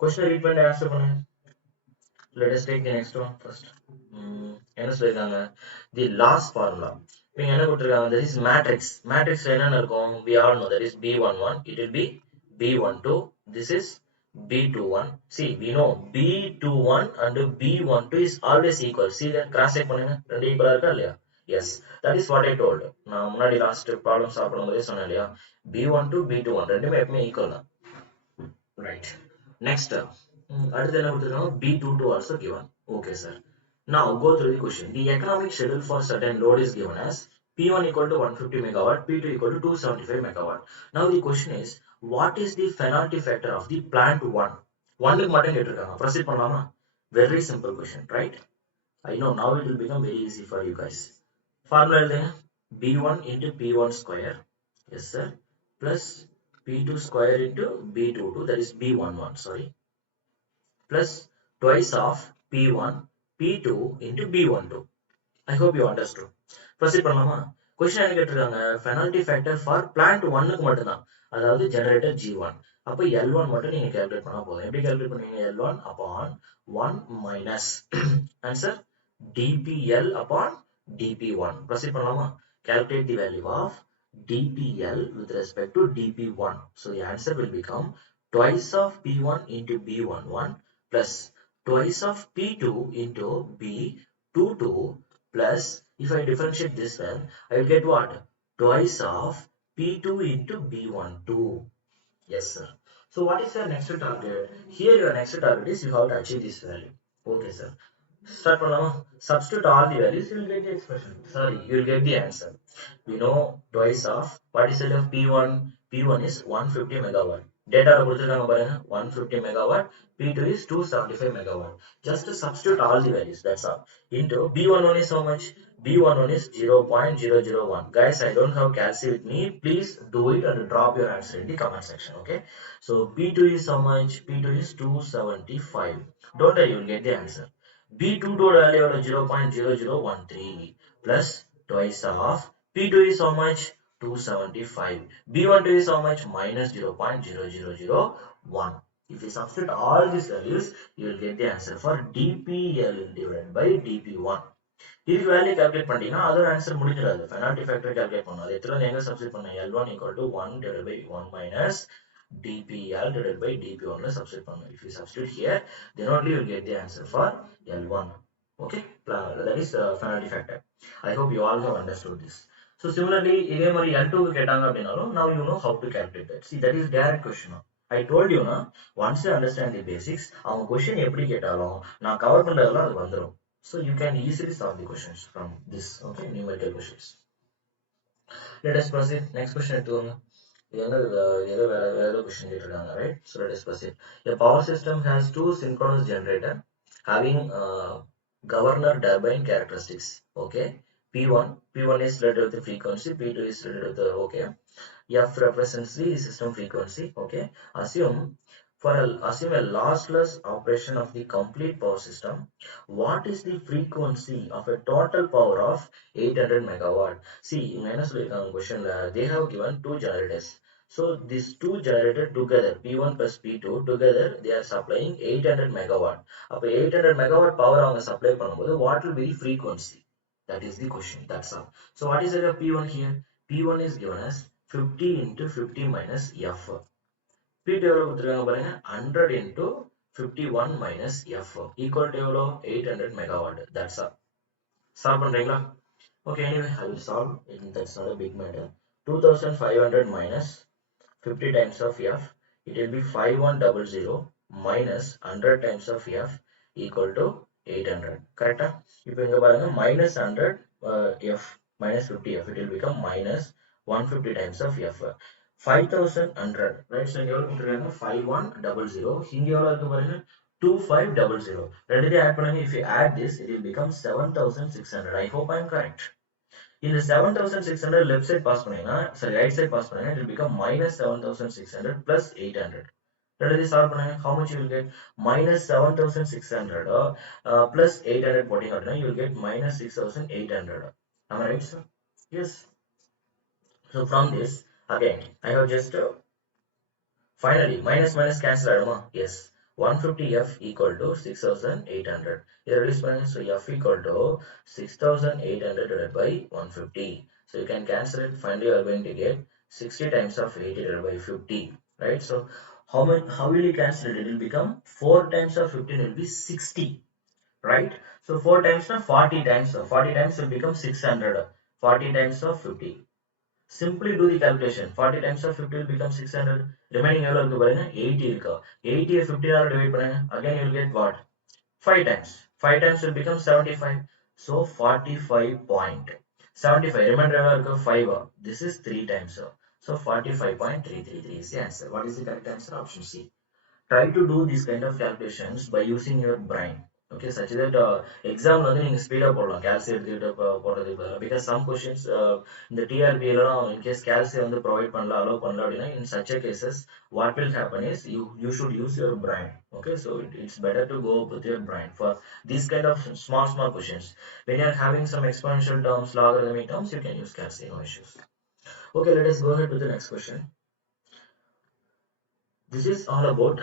Question read பண்ணி ஆன்சர் பண்ணுங்க. Let us take the next one first. என்ன சொல்லிருக்காங்க, the last formula. இங்க என்ன கொடுத்திருக்காங்க, this is matrix. Matrixல என்ன இருக்கும், we all know that is b11, it will be b12, this is b21. See, we know b21 and b12 is always equal. See that, cross check பண்ணுங்க, ரெண்டு ஈக்குவலா இருக்கா இல்லையா? Yes, that is what I told. நான் முன்னாடி last problem சாப்பிடும்போதே சொன்னேன் இல்லையா, b12 b21 ரெண்டுமே எப்பவுமே ஈக்குவல் தான். Right. Next, அடுத்து என்ன கொடுத்திருக்காங்க, b22 also given. Okay sir. Now go through the question. The economic schedule for certain load is given as P1 equal to 150 megawatt, P2 equal to 275 megawatt. Now the question is, what is the finality factor of the plant 1? 1 மட்டும் கேட்டிருக்காங்க. Proceed பண்ணலாமா? Very simple question, right? I know now it will become very easy for you guys. Formula எழுதுங்க. B1 into P1 square. Yes sir. Plus P2 square into B22, that is B11, sorry. Plus twice of P1 P2 into B12. I hope you understood. Proceed பண்ணலாமா? Question என்ன கேட்டிருக்காங்க, penalty factor for plant 1க்கு மட்டும்தான், அதாவது generator G1. அப்ப L1 மட்டும் நீங்க calculate பண்ணா போதும். எப்படி calculate பண்ணுவீங்க, L1 upon 1 minus answer dpl upon dp1. Proceed பண்ணலாமா? Calculate the value of dpl with respect to dp1. So the answer will become twice of p1 into b11 plus twice of p2 into b22 plus, if I differentiate this one, I will get what? Twice of p2 into b12. Yes sir. So what is your next target? Here your next target is you have to achieve this value. Okay sir. Start பண்ணலாமா? Substitute all the values, you will get the expression. Sorry, you will get the answer. We know twice of what is the of P1? P1 is 150 megawatt. Data கொடுத்திருக்காங்க பாருங்க 150 megawatt. P2 is 275 megawatt. Just substitute all the values. That's all. Into B11 is how much? B11 is 0.001. Guys, I don't have calci with me. Please do it and drop your answer in the comment section. Okay. So P2 is how much? P2 is 275. Don't worry, you will get the answer. B2 value of 0.0013 plus twice of P2 is how much? 275. B12 is how much? Minus 0.0001. If you substitute all these values, you will get the answer for DPL divided by DP1. இதுக்கு value calculate பண்ணிட்டீங்கன்னா அதோட ஆன்சர் முடிஞ்சிடாது. Penalty factor calculate பண்ணணும். அது எத்தனை எங்க சப்ஸ்டிட் பண்ண L1 equal to 1 divided by 1 minus dpl divided by dp1 ல substitute பண்ணணும். If you substitute here, then only you will get the answer for L1. Okay, that is penalty factor. I hope you all have understood this. So similarly, இதே மாதிரி L2 க்கு கேட்டாங்க அப்படினாலும் now you know how to calculate that. See, that is direct question. I told you na, once you understand the basics, அவங்க question எப்படி கேட்டாலும் நான் கவர் பண்றதெல்லாம் அது வந்துரும். So you can easily solve the questions from this. Okay, numerical questions. Let us proceed. Next question எடுத்துக்கோங்க. Question right? So let us proceed. A power system has two synchronous generators having governor turbine characteristics. Okay, P1 is related with the frequency, P2 is related with the okay. F represents the system frequency. Okay, assume a lossless operation of the complete power system. What is the frequency of a total power of 800 megawatt? See, in question, they have given two generators. So these two generators together, P1 plus P2 together, they are supplying 800 megawatt. Up 800 megawatt power அவங்க supply பண்ணும்போது, what will be the frequency? That is the question. That's all. So what is the P1 here? P1 is given as 50 into 50 minus F. P2 எவ்வளவு கொடுத்திருக்காங்க பாருங்க 100 into 51 minus F equal to எவ்வளவு 800 megawatt. That's all. Solve பண்றீங்களா? Okay, anyway, I will solve. That's not a big matter. 2500 minus 50 times of F, it will be 5100 minus 100 times of F equal to 800. Correct? இப்போ இங்க பாருங்க minus 100 F minus 50 F, it will become minus 150 times of F. 5100, right? So இங்க எவ்வளவு கொடுத்திருக்காங்க 5100. இங்க எவ்வளவு இருக்கு பாருங்க 2500. ரெண்டுத்தையும் ஆட் பண்ணுங்க. If you add this, it will become 7600. I hope I am correct. In the 7600 left side pass பண்ணீங்கன்னா, sorry, right side pass பண்ணீங்கன்னா, it will become minus 7600 plus 800. ரெண்டுத்தையும் solve பண்ணுங்க. How much you will get? Minus 7600 plus 800 போட்டீங்க அப்படின்னா, you will get minus 6800. Am I right, sir? Yes. So from this, again, I have just finally minus cancel ஆயிடுமா? Yes. 150F equal to 6800. Here reduce பண்ணுங்க. So F equal to 6800 divided by 150. So you can cancel it. Finally, you are going to get 60 times of 80 divided by 50. Right? So how will you cancel it? It will become 4 times of 15 will be 60. Right? So 4 times of 40 times. 40 times will become 600. 40 times of 50. Simply do the calculation. 40 times of 50 will become 600. Remaining எவ்வளவு இருக்கு பாருங்க 80 இருக்கு. 80 50 ஆல divide பண்ணுங்க. Again you will get what? 5 times. 5 times will become 75. So 45.75. Remember எவ்வளவு இருக்கு 5. This is 3 times. So 45.333 is the answer. What is the correct answer? Option C. Try to do these kind of calculations by using your brain. Okay, such that exam வந்து நீங்க ஸ்பீடா போடலாம் calci எடுத்துக்கிட்டு போடுறதுக்கு பதிலா. Because some questions இந்த TRB எல்லாம் in case calci வந்து provide பண்ணல allow பண்ணல அப்படின்னா in such a cases what will happen is you should use your brain. Okay, so it's better to go with your brain for these kind of small questions. When you are having some exponential terms, logarithmic terms, you can use calci, no issues. Okay, let us go ahead to the next question. This is all about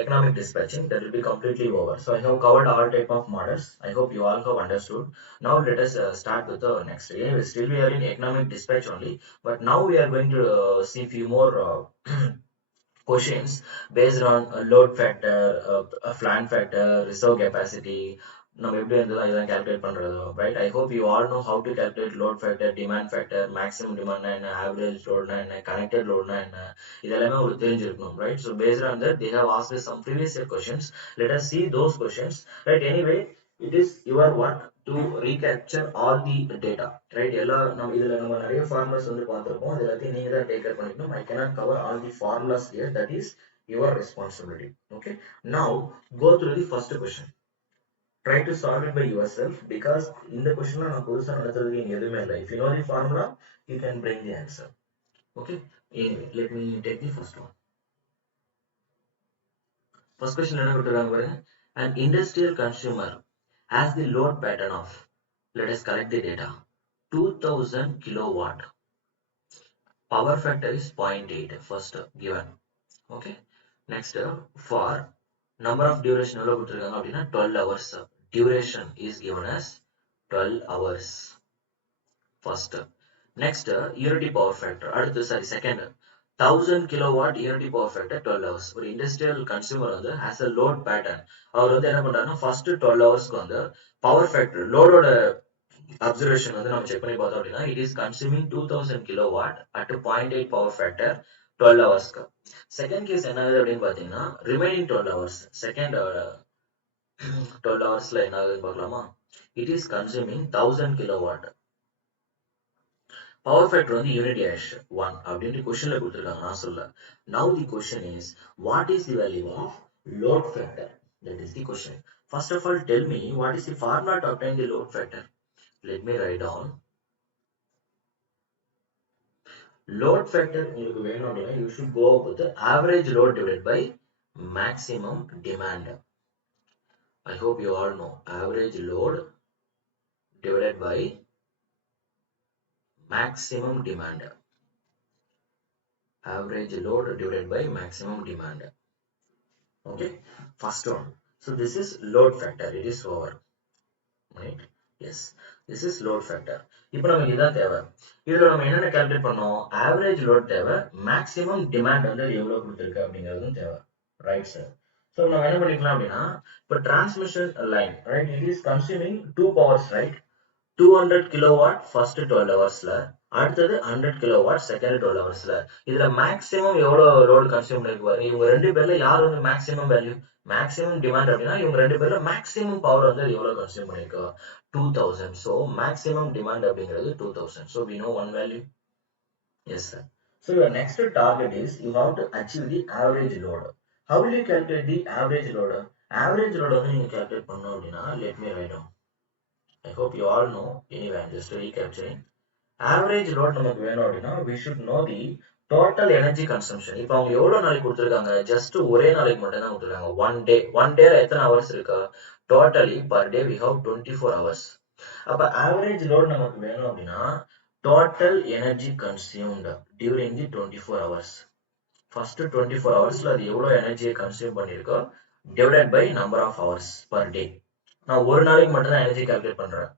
economic dispatching. That will be completely over. So I have covered all type of models. I hope you all have understood. Now let us start with the next. Anyway, still we are in economic dispatch only, but now we are going to see few more questions based on load factor, plant factor, reserve capacity. நம்ம எப்படி இதெல்லாம் calculate பண்றது, right? I hope you all know how to calculate load factor, demand factor, maximum demand என்ன, average load என்ன, connected load என்ன, இதெல்லாமே உங்களுக்கு தெரிஞ்சிருக்கணும், right? So based on that, they have asked us some previous year questions. Let us see those questions, right? Anyway, it is your work to recapture all the data, right? எல்லா நம்ம இதுல நம்ம நிறைய formulas வந்து பார்த்திருப்போம். அது எல்லாத்தையும் நீங்க தான் take care பண்ணிக்கணும். I cannot cover all the formulas here. That is your responsibility. Okay. Now go through the first question. Try to solve it by yourself because இந்த கொஸ்டின்ல நான் புதுசா நடத்துறதுக்கு இங்க எதுவுமே இல்லை. If you know the formula, you can bring the answer. Okay. Anyway, let me take the first one. First question என்ன கொடுத்திருக்காங்க பாருங்க. An industrial consumer has the load pattern of, let us collect the data, 2000 kilowatt. Power factor is 0.8 first given. Okay. Next, for number of duration எவ்வளவு கொடுத்திருக்காங்க அப்படின்னா 12 hours. Duration is given as 12 hours. First. Next, unity power factor. அடுத்து sorry second. 1000 kilowatt unity power factor 12 hours. ஒரு industrial consumer வந்து has a load pattern. அவர் வந்து என்ன பண்றாருன்னா first 12 ஹவர்ஸ்க்கு வந்து பவர் ஃபேக்டர் லோடோட அப்சர்வேஷன் வந்து நம்ம செக் பண்ணி பார்த்தோம் அப்படின்னா it is consuming 2000 kilowatt at 0.8 power factor 12 ஹவர்ஸ்க்கு. செகண்ட் கேஸ் என்ன ஆகுது அப்படின்னு பாத்தீங்கன்னா ரிமைனிங் 12 ஹவர்ஸ் செகண்ட் 12 ஹவர்ஸ்ல என்ன ஆகுதுன்னு பார்க்கலாமா. it is consuming 1000 kilowatt. Power factor வந்து யூனிட் டேஷ் 1 அப்படின்ட்டு கொஸ்டின்ல கொடுத்துருக்காங்க, நான் சொல்ல. Now the question is, what is the value of load factor? That is the question. First of all, tell me what is the formula to obtain the load factor. Let me write down. Load factor உங்களுக்கு வேணும் அப்படின்னா you should go with the average load divided by maximum demand. I hope you all know average load divided by maximum demand. Average load divided by maximum demand. Okay, first one. So this is load factor. It is over, right? Yes, this is load factor. இப்போ நமக்கு இதான் தேவை. இதுல நம்ம என்னென்ன கால்குலேட் பண்ணோம், average load தேவை, maximum demand வந்து எவ்வளவு கொடுத்துருக்கு அப்படிங்கிறதும் தேவை, ரைட் சார். ஸோ நம்ம என்ன பண்ணிக்கலாம் அப்படின்னா, இப்போ transmission line, right, it is consuming 2 powers, right. 200 kilowatt first 12 ஹவர்ஸ்ல, அடுத்தது 100 kilowatt செகண்ட் 12 ஹவர்ஸ்ல. இதுல மேக்ஸிமம் எவ்வளவு லோடு கன்சியூம் பண்ணிருக்கு பாருங்க. இவங்க ரெண்டு பேர்ல யார் வந்து மேக்ஸிமம் வேல்யூ, மேக்ஸிமம் டிமாண்ட் அப்படின்னா இவங்க ரெண்டு பேர்ல மேக்ஸிமம் பவர் வந்து எவ்வளவு கன்சியூம் பண்ணிருக்கு, 2000. So maximum demand அப்படிங்கிறது 2000. So we know one value. Yes sir. So your next target is you have to achieve the average load. How will you calculate the average load? Average load வந்து நீங்க calculate பண்ணணும் அப்படின்னா, let me write down. I hope you all know. Anyway, I'm just recapturing. Average load நமக்கு வேணும் அப்படின்னா we should know the total energy consumption. இப்போ அவங்க எவ்வளவு நாளைக்கு கொடுத்துருக்காங்க, ஜஸ்ட் ஒரே நாளைக்கு மட்டும் தான் கொடுத்துருக்காங்க, ஒன் டேல எத்தனை ஹவர்ஸ் இருக்கு, totally per day we have 24 hours. அப்ப ஆவரேஜ் லோட் நமக்கு வேணும் அப்படின்னா total energy consumed during the 24 hours. First 24 ஹவர்ஸ்ல அது எவ்வளவு எனர்ஜியை கன்சியூம் பண்ணிருக்கோ divided by number of hours per day. நான் ஒரு நாளைக்கு மட்டும் தான் எனர்ஜி கால்குலேட் பண்றேன்.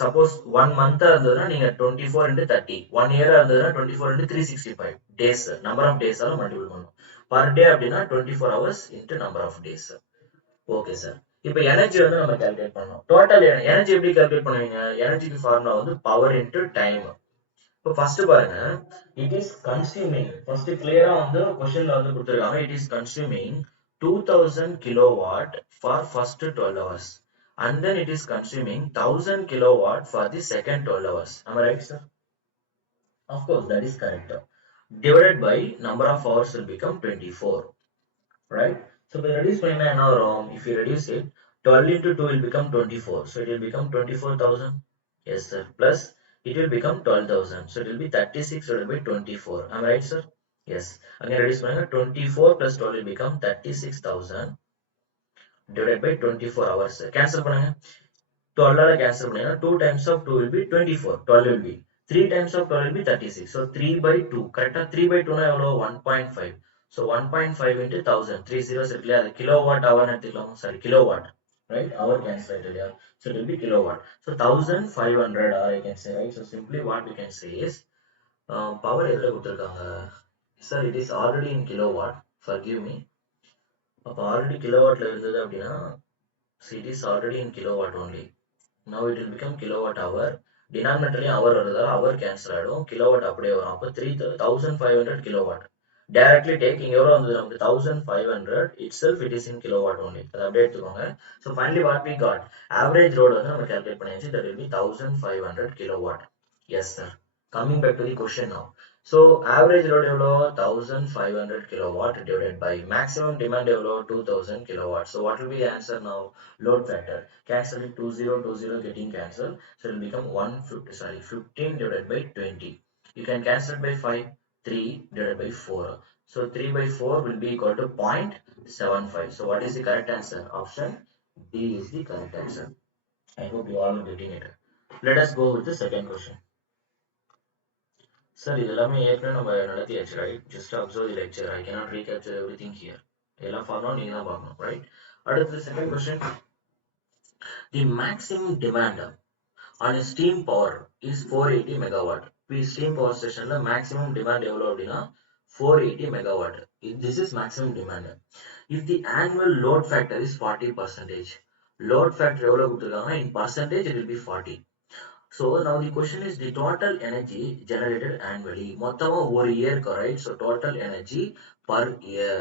சப்போஸ் 1 மந்த் இருந்ததுன்னா நீங்க 24 into 30, 1 இயர் இருந்ததுன்னா 24 into 365 டேஸ், நம்பர் ஆஃப் டேஸால மல்டிபிள் பண்ணும். பர் டே அப்படின்னா 24 hours into number of days. Okay sir. இப்போ எனர்ஜி வந்து நம்ம கால்குலேட் பண்ணோம். டோட்டல் எனர்ஜி எப்படி கால்குலேட் பண்ணுவீங்க, எனர்ஜிக்கு ஃபார்முலா வந்து பவர் இன்டு டைம். இப்போ ஃபர்ஸ்ட் பாருங்க, இட் இஸ் கன்சியூமிங், ஃபர்ஸ்ட் கிளியரா வந்து क्वेश्चनல வந்து கொடுத்திருக்காங்க, it is consuming 2000 kilowatt for first 12 hours and then it is consuming 1000 kilowatt for the second 12 hours. Am I right sir? Of course, that is correct. Divided by number of hours will become 24, right? So if we reduce பண்ணா என்ன வரும், if you reduce it, 12 into 2 will become 24, so it will become 24,000. Yes sir. Plus it will become 12,000, so it will be 36 divided by 24. Am I right sir? Yes. Again reduce பண்ணா 24 plus 12 will become 36,000 divided by 24 hours. Cancel பண்ணுங்க. 12 ஆல cancel பண்ணீங்கன்னா 2 times of 2 will be 24. 12 will be 3 times of 12 will be 36. So 3 by 2. கரெக்டா 3 by 2 னா எவ்வளவு, 1.5. So 1.5 into 1000. 3 zeros இருக்கு இல்லையா, அது கிலோவாட் ஹவர் எடுத்துக்கலாம். Sorry, kilowatt, right? Hour cancel ஆயிட்டு இல்லையா, so it will be kilowatt. So 1500 hour I can say, right? So simply what we can say is power எதுல கொடுத்திருக்காங்க sir, it is already in kilowatt. Forgive me. அப்ப ஆல்ரெடி கிலோவாட்ல இருந்தது அப்படின்னா it is already in kilowatt only. Now it will become kilowatt hour. Denominatorலயும் hour வருதா, hour cancel ஆயிடும், kilowatt அப்படியே வரும். அப்ப 3500 kilowatt. directly take இங்க எவ்வளவு வந்தது நமக்கு 1500 itself it is in kilowatt only. அதை அப்படியே எடுத்துக்கோங்க. So finally what we got, average load வந்து நம்ம calculate பண்ணியாச்சு, that will be 1500 kilowatt. Yes sir. Coming back to the question now. So average load எவ்வளோ 1500 kilowatt divided by maximum demand எவ்வளோ 2000 kilowatt. So what will be the answer now? Load factor. Cancel it, 20 getting cancelled. So it will become 15 divided by 20. You can cancel it by 5. 3 divided by 4. So 3 by 4 will be equal to 0.75. So what is the correct answer? Option D is the correct answer. I hope you all are getting it. Let us go with the second question. Sir, இதெல்லாமே ஏற்கனவே நம்ம நடத்தியாச்சு, right? Just observe the lecture. I cannot recapture everything here. எல்லாம் பார்க்கணும், நீங்க தான் பார்க்கணும், right? அடுத்து second question. The maximum demand on a steam power is 480 megawatt. Steam power station maximum demand எவ்வளவு அப்படின்னா 480 megawatt. This is maximum demand. If the annual load factor is 40%, load factor எவ்வளவு கொடுத்திருக்காங்கன்னா in percentage it will be 40. So now the question is the total energy generated annually. மொத்தமா ஒரு இயருக்கு, right? So total energy per year.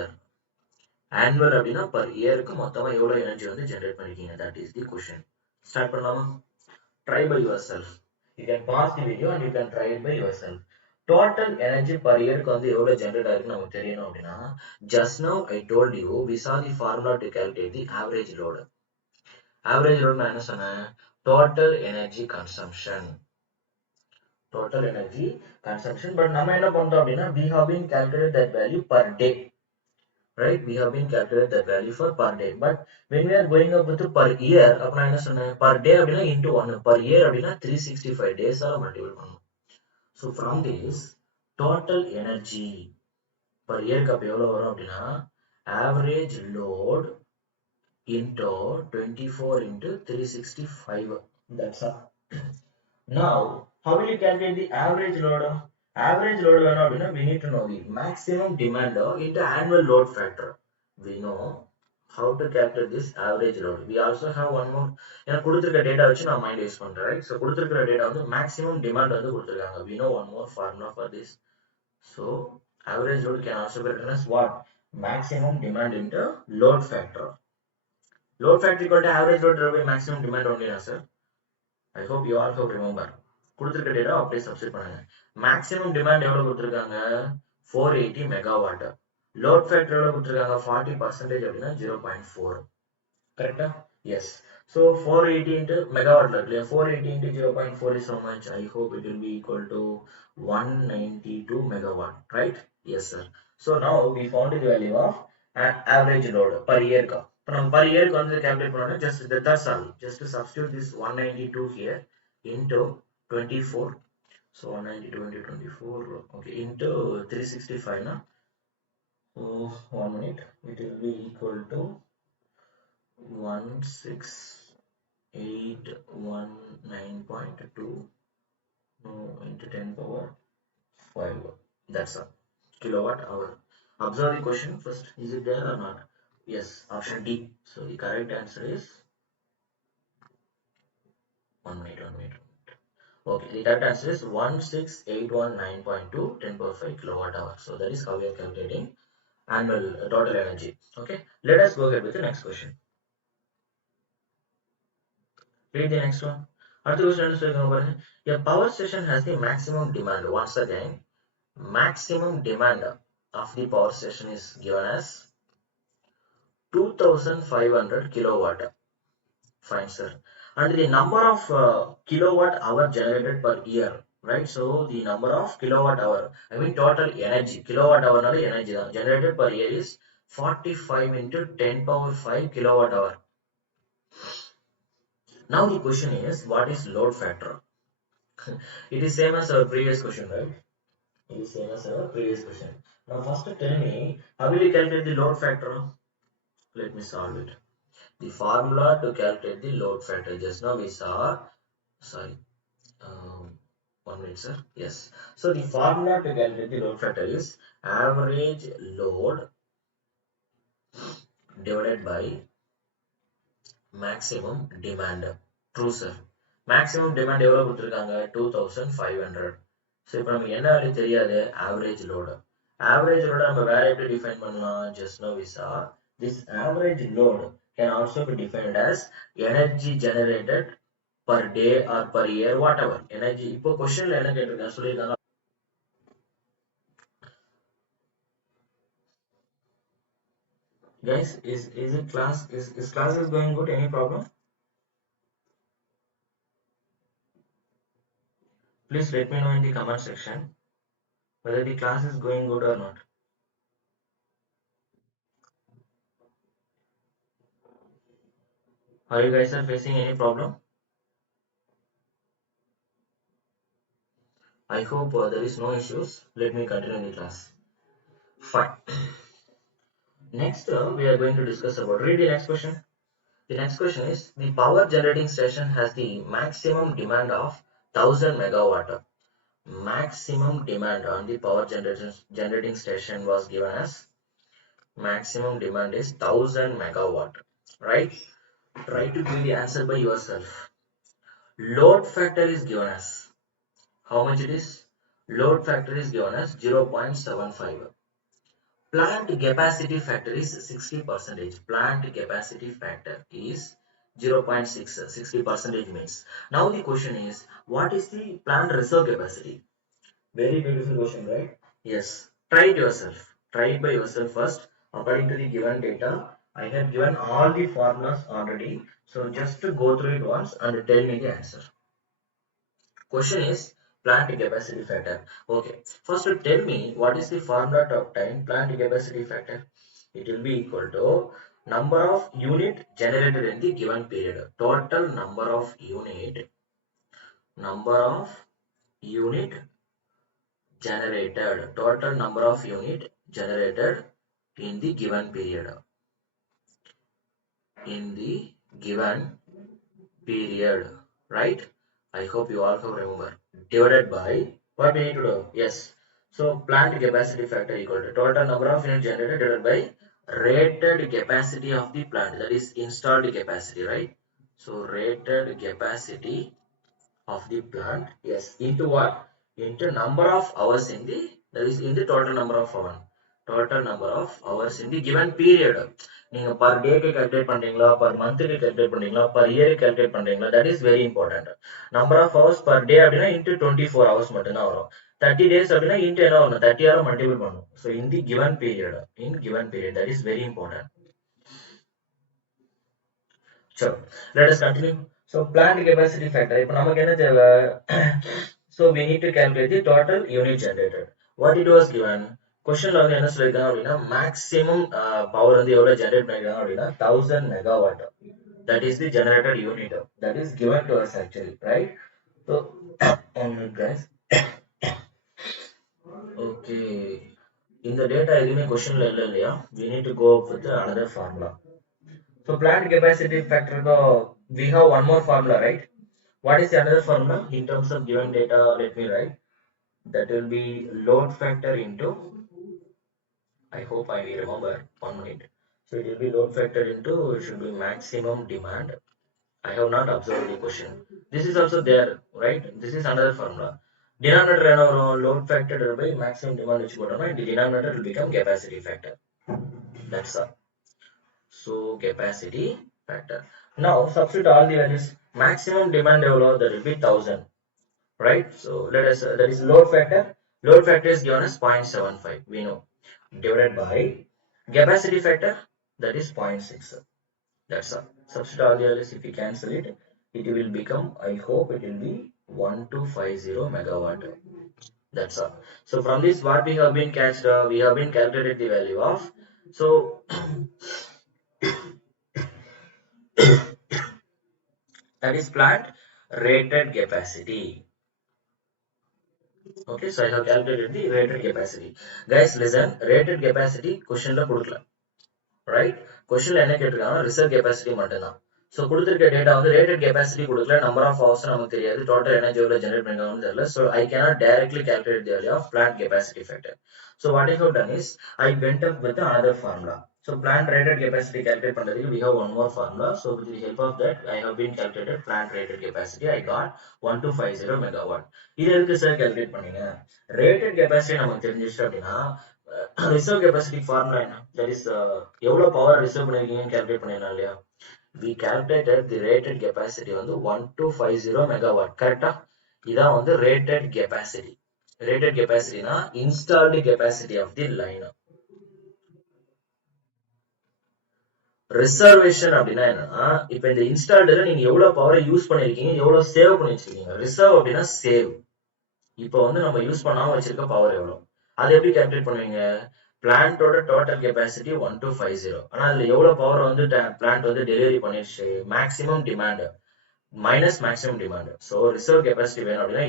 Annual அப்படின்னா per yearக்கு மொத்தமா எவ்வளவு எனர்ஜி வந்து ஜெனரேட் பண்ணிருக்கீங்க, that is the question. Start பண்ணலாமா? Try by yourself. You can pause the video and you can try it by yourself. Total energy per year க்கு வந்து எவ்வளவு ஜெனரேட் ஆகுதுன்னு நமக்கு தெரியணும் அப்படின்னா, just now I told you we saw the formula to calculate the average load. Average load நான் என்ன சொன்னேன்? Total energy consumption. Total energy consumption. But நம்ம என்ன பண்றோம் அப்படின்னா, we have been calculated that value per day. Right? We have been calculated that value for per day. But when we are going up with per year, அப்ப நான் என்ன சொன்னேன்? Per day அப்படின்னா into 1. Per year அப்படின்னா 365 days ஆல multiple பண்ணணும். So from this, total energy per year க்கு அப்ப எவ்வளவு வரும் அப்படின்னா, average load into 24 into 365. That's all. Now, how will you calculate the average load? Average load வேணும் அப்படின்னா we need to know the maximum demand into annual load factor. We know how to calculate this average load. We also have one more. எனக்கு கொடுத்திருக்க டேட்டா வச்சு நான் mind use பண்றேன், right? So கொடுத்திருக்கிற டேட்டா வந்து maximum demand வந்து கொடுத்திருக்காங்க. We know one more formula for this. So average load can also be written as what? Maximum demand into load factor. Load factor equal to average load divided by maximum demand only, na sir? I hope you all have remember. கொடுத்திருக்க டேட்டா அப்படியே சப்ஸ்டிட் பண்ணுங்க. Maximum demand எவ்வளவு கொடுத்திருக்காங்க? 480 megawatt. Load factor எவ்வளவு கொடுத்திருக்காங்க? 40% அப்படின்னா 0.4. கரெக்ட்டா? S. So 480 into megawatt ல இல்லையா? 480 into 0.4 is how much? I hope it will be equal to 192 megawatt, right? Yes sir. So now we found the value of average load per year ka. From per year க்கு வந்து calculate பண்ணனும். Just that's all. Just to substitute this 192 here into 24. So 192 into 24, okay, into 365 na. Oh, 1 minute. It will be equal to 16819.2 into 10 power 5. That's all. Kilowatt hour. Observe the question first. Is it there or not? Yes, option D. So the correct answer is 1 minute. Okay, the correct answer is 16819.2 10 power 5 kilowatt hour. So that is how we are calculating annual total energy. Okay, let us go ahead with the next question. Read the next one. A power station has the maximum demand. Once again, maximum demand of the power station is given as 2500 kilowatt. Fine sir. And the number of kilowatt hour generated per year, right? So the number of kilowatt hour, I mean total energy, kilowatt hour nale energy generated per year is 45 into 10 power 5 kilowatt hour. Now the question is, what is load factor? It is same as our previous question, right? It is same as our previous question. Now first tell me, how will you calculate the load factor? Let me solve it. The formula to calculate the load factor, just now we saw, sorry, 1 minute sir. Yes. So the formula to calculate the load factor is average load divided by maximum demand. True sir. Maximum demand எவ்வளவு கொடுத்திருக்காங்க? 2500. So இப்போ நமக்கு என்ன வேல்யூ தெரியாது? Average load. Average load நம்ம வேற எப்படி define பண்ணலாம்? Just now we saw this average load can also be defined as energy generated per day or per year, whatever energy. இப்போ கொஸ்டின்ல என்ன கேட்டிருக்காங்க சொல்லியிருக்காங்க. Guys, is it class is classes going good? Any problem? Please let me know in the comment section whether the class is going good or not. Are you guys are facing any problem? I hope there is no issues. Let me continue the class. Fine. Next, we are going to discuss about, read the next question. The next question is, the power generating station has the maximum demand of 1000 megawatt. Maximum demand on the power generating station was given as, maximum demand is 1000 megawatt, right? Try to give the answer by yourself. Load factor is given as, how much it is? Load factor is given as 0.75. Plant capacity factor is 60%. Plant capacity factor is 0.6. 60% means. Now the question is, what is the plant reserve capacity? Very beautiful question, right? Yes. Try it yourself. Try it by yourself first. According to the given data, I have given all the formulas already. So just to go through it once and tell me the answer. Question is plant capacity factor. Okay, first tell me what is the formula to obtain plant capacity factor. It will be equal to number of unit generated in the given period. Total number of unit generated. Total number of unit generated in the given period. In the given period, right? I hope you all have remember. Divided by, what we need to do? Yes. So plant capacity factor equal to total number of units generated divided by rated capacity of the plant, that is installed capacity, right? So rated capacity of the plant, yes, into what? Into number of hours in the, that is in the total number of hours. Total number of hours in the given period. நீங்க per day க்கு calculate பண்றீங்களா, per month க்கு calculate பண்றீங்களா, per year க்கு calculate பண்றீங்களா, that is very important. Number of hours per day அப்படின்னா into 24 hours மட்டும்தான் வரும். 30 days அப்படின்னா into என்ன வரும்? 30 ஆல multiple பண்ணணும். So in the given period, that is very important. So let us continue. So plant capacity factor. இப்போ நமக்கு என்ன தேவை? So we need to calculate the total unit generated. What it was given? Questionல வந்து என்ன சொல்லிருக்காங்க அப்படின்னா, maximum power வந்து எவ்வளவு generate பண்ணிருக்காங்க அப்படின்னா 1000 megawatt. That is the generated unit. That is given to us actually, right? So one minute guys. Okay. இந்த data எதுவுமே questionல இல்ல இல்லையா? We need to go with another formula. So plant capacity factor, we have one more formula, right? What is the another formula in terms of given data? Let me write. That will be load factor into, I hope I will remember, 1 minute. So it will be load factor into, it should be maximum demand. I have not observed the question. This is also there, right? This is another formula. Denominator load factor divided by maximum demand, which the denominator will become capacity factor. That's all. So capacity factor. Now substitute all the values. Maximum demand level, that will be 1000, right? So let us, that is load factor. Load factor is given as 0.75, we know, divided by capacity factor, that is 0.6. That's all. Substitute all the values. If you cancel it, it will become, I hope it will be 1250 megawatt. That's all. So from this, what we have been catched, we have been calculated the value of, so that is plant rated capacity. Okay, so I have calculated the rated capacity. Guys, listen, rated capacity question la kudukla, right? Question la enna ketirukanga, reserve capacity மட்டும்தான். So கொடுத்திருக்க data வந்து rated capacity கொடுக்கல, number of hours நமக்கு தெரியாது, total energy எவ்வளவு generate பண்ணிருக்காங்கன்னு தெரியல. So I cannot directly calculate the value of plant capacity factor. So what I have done is, I went up with another formula. So plant rated capacity calculate பண்றதுக்கு we have one more formula. So with the help of that, I have been calculated plant rated capacity. I got 1250 megawatt. இது எதுக்கு sir calculate பண்ணீங்க? Rated capacity நமக்கு தெரிஞ்சிச்சு அப்படின்னா, reserve capacity formula என்ன? That is எவ்வளோ power reserve பண்ணிருக்கீங்கன்னு கால்குலேட் பண்ணிடலாம் இல்லையா? we calculated the rated capacity வந்து 1250 megawatt கரெக்டா? இதான் வந்து rated capacity. rated capacity னா installed capacity of the line. Reservation அப்படின்னா என்னன்னா, இப்ப இந்த இன்ஸ்டால்டுல நீங்க எவ்வளவு பவரை யூஸ் பண்ணிருக்கீங்க, எவ்வளவு சேவ் பண்ணி வச்சிருக்கீங்க. ரிசர்வ் அப்படின்னா சேவ். இப்போ வந்து நம்ம யூஸ் பண்ணாம வச்சிருக்க பவர் எவ்வளவு, அதை எப்படி கால்குலேட் பண்ணுவீங்க? பிளான்ட்டோட டோட்டல் கெப்பாசிட்டி 1250, ஆனா அதுல எவ்வளவு பவர் வந்து பிளான்ட் வந்து டெலிவரி பண்ணிருச்சு, maximum demand minus maximum demand. So reserve capacity வேணும் அப்படின்னா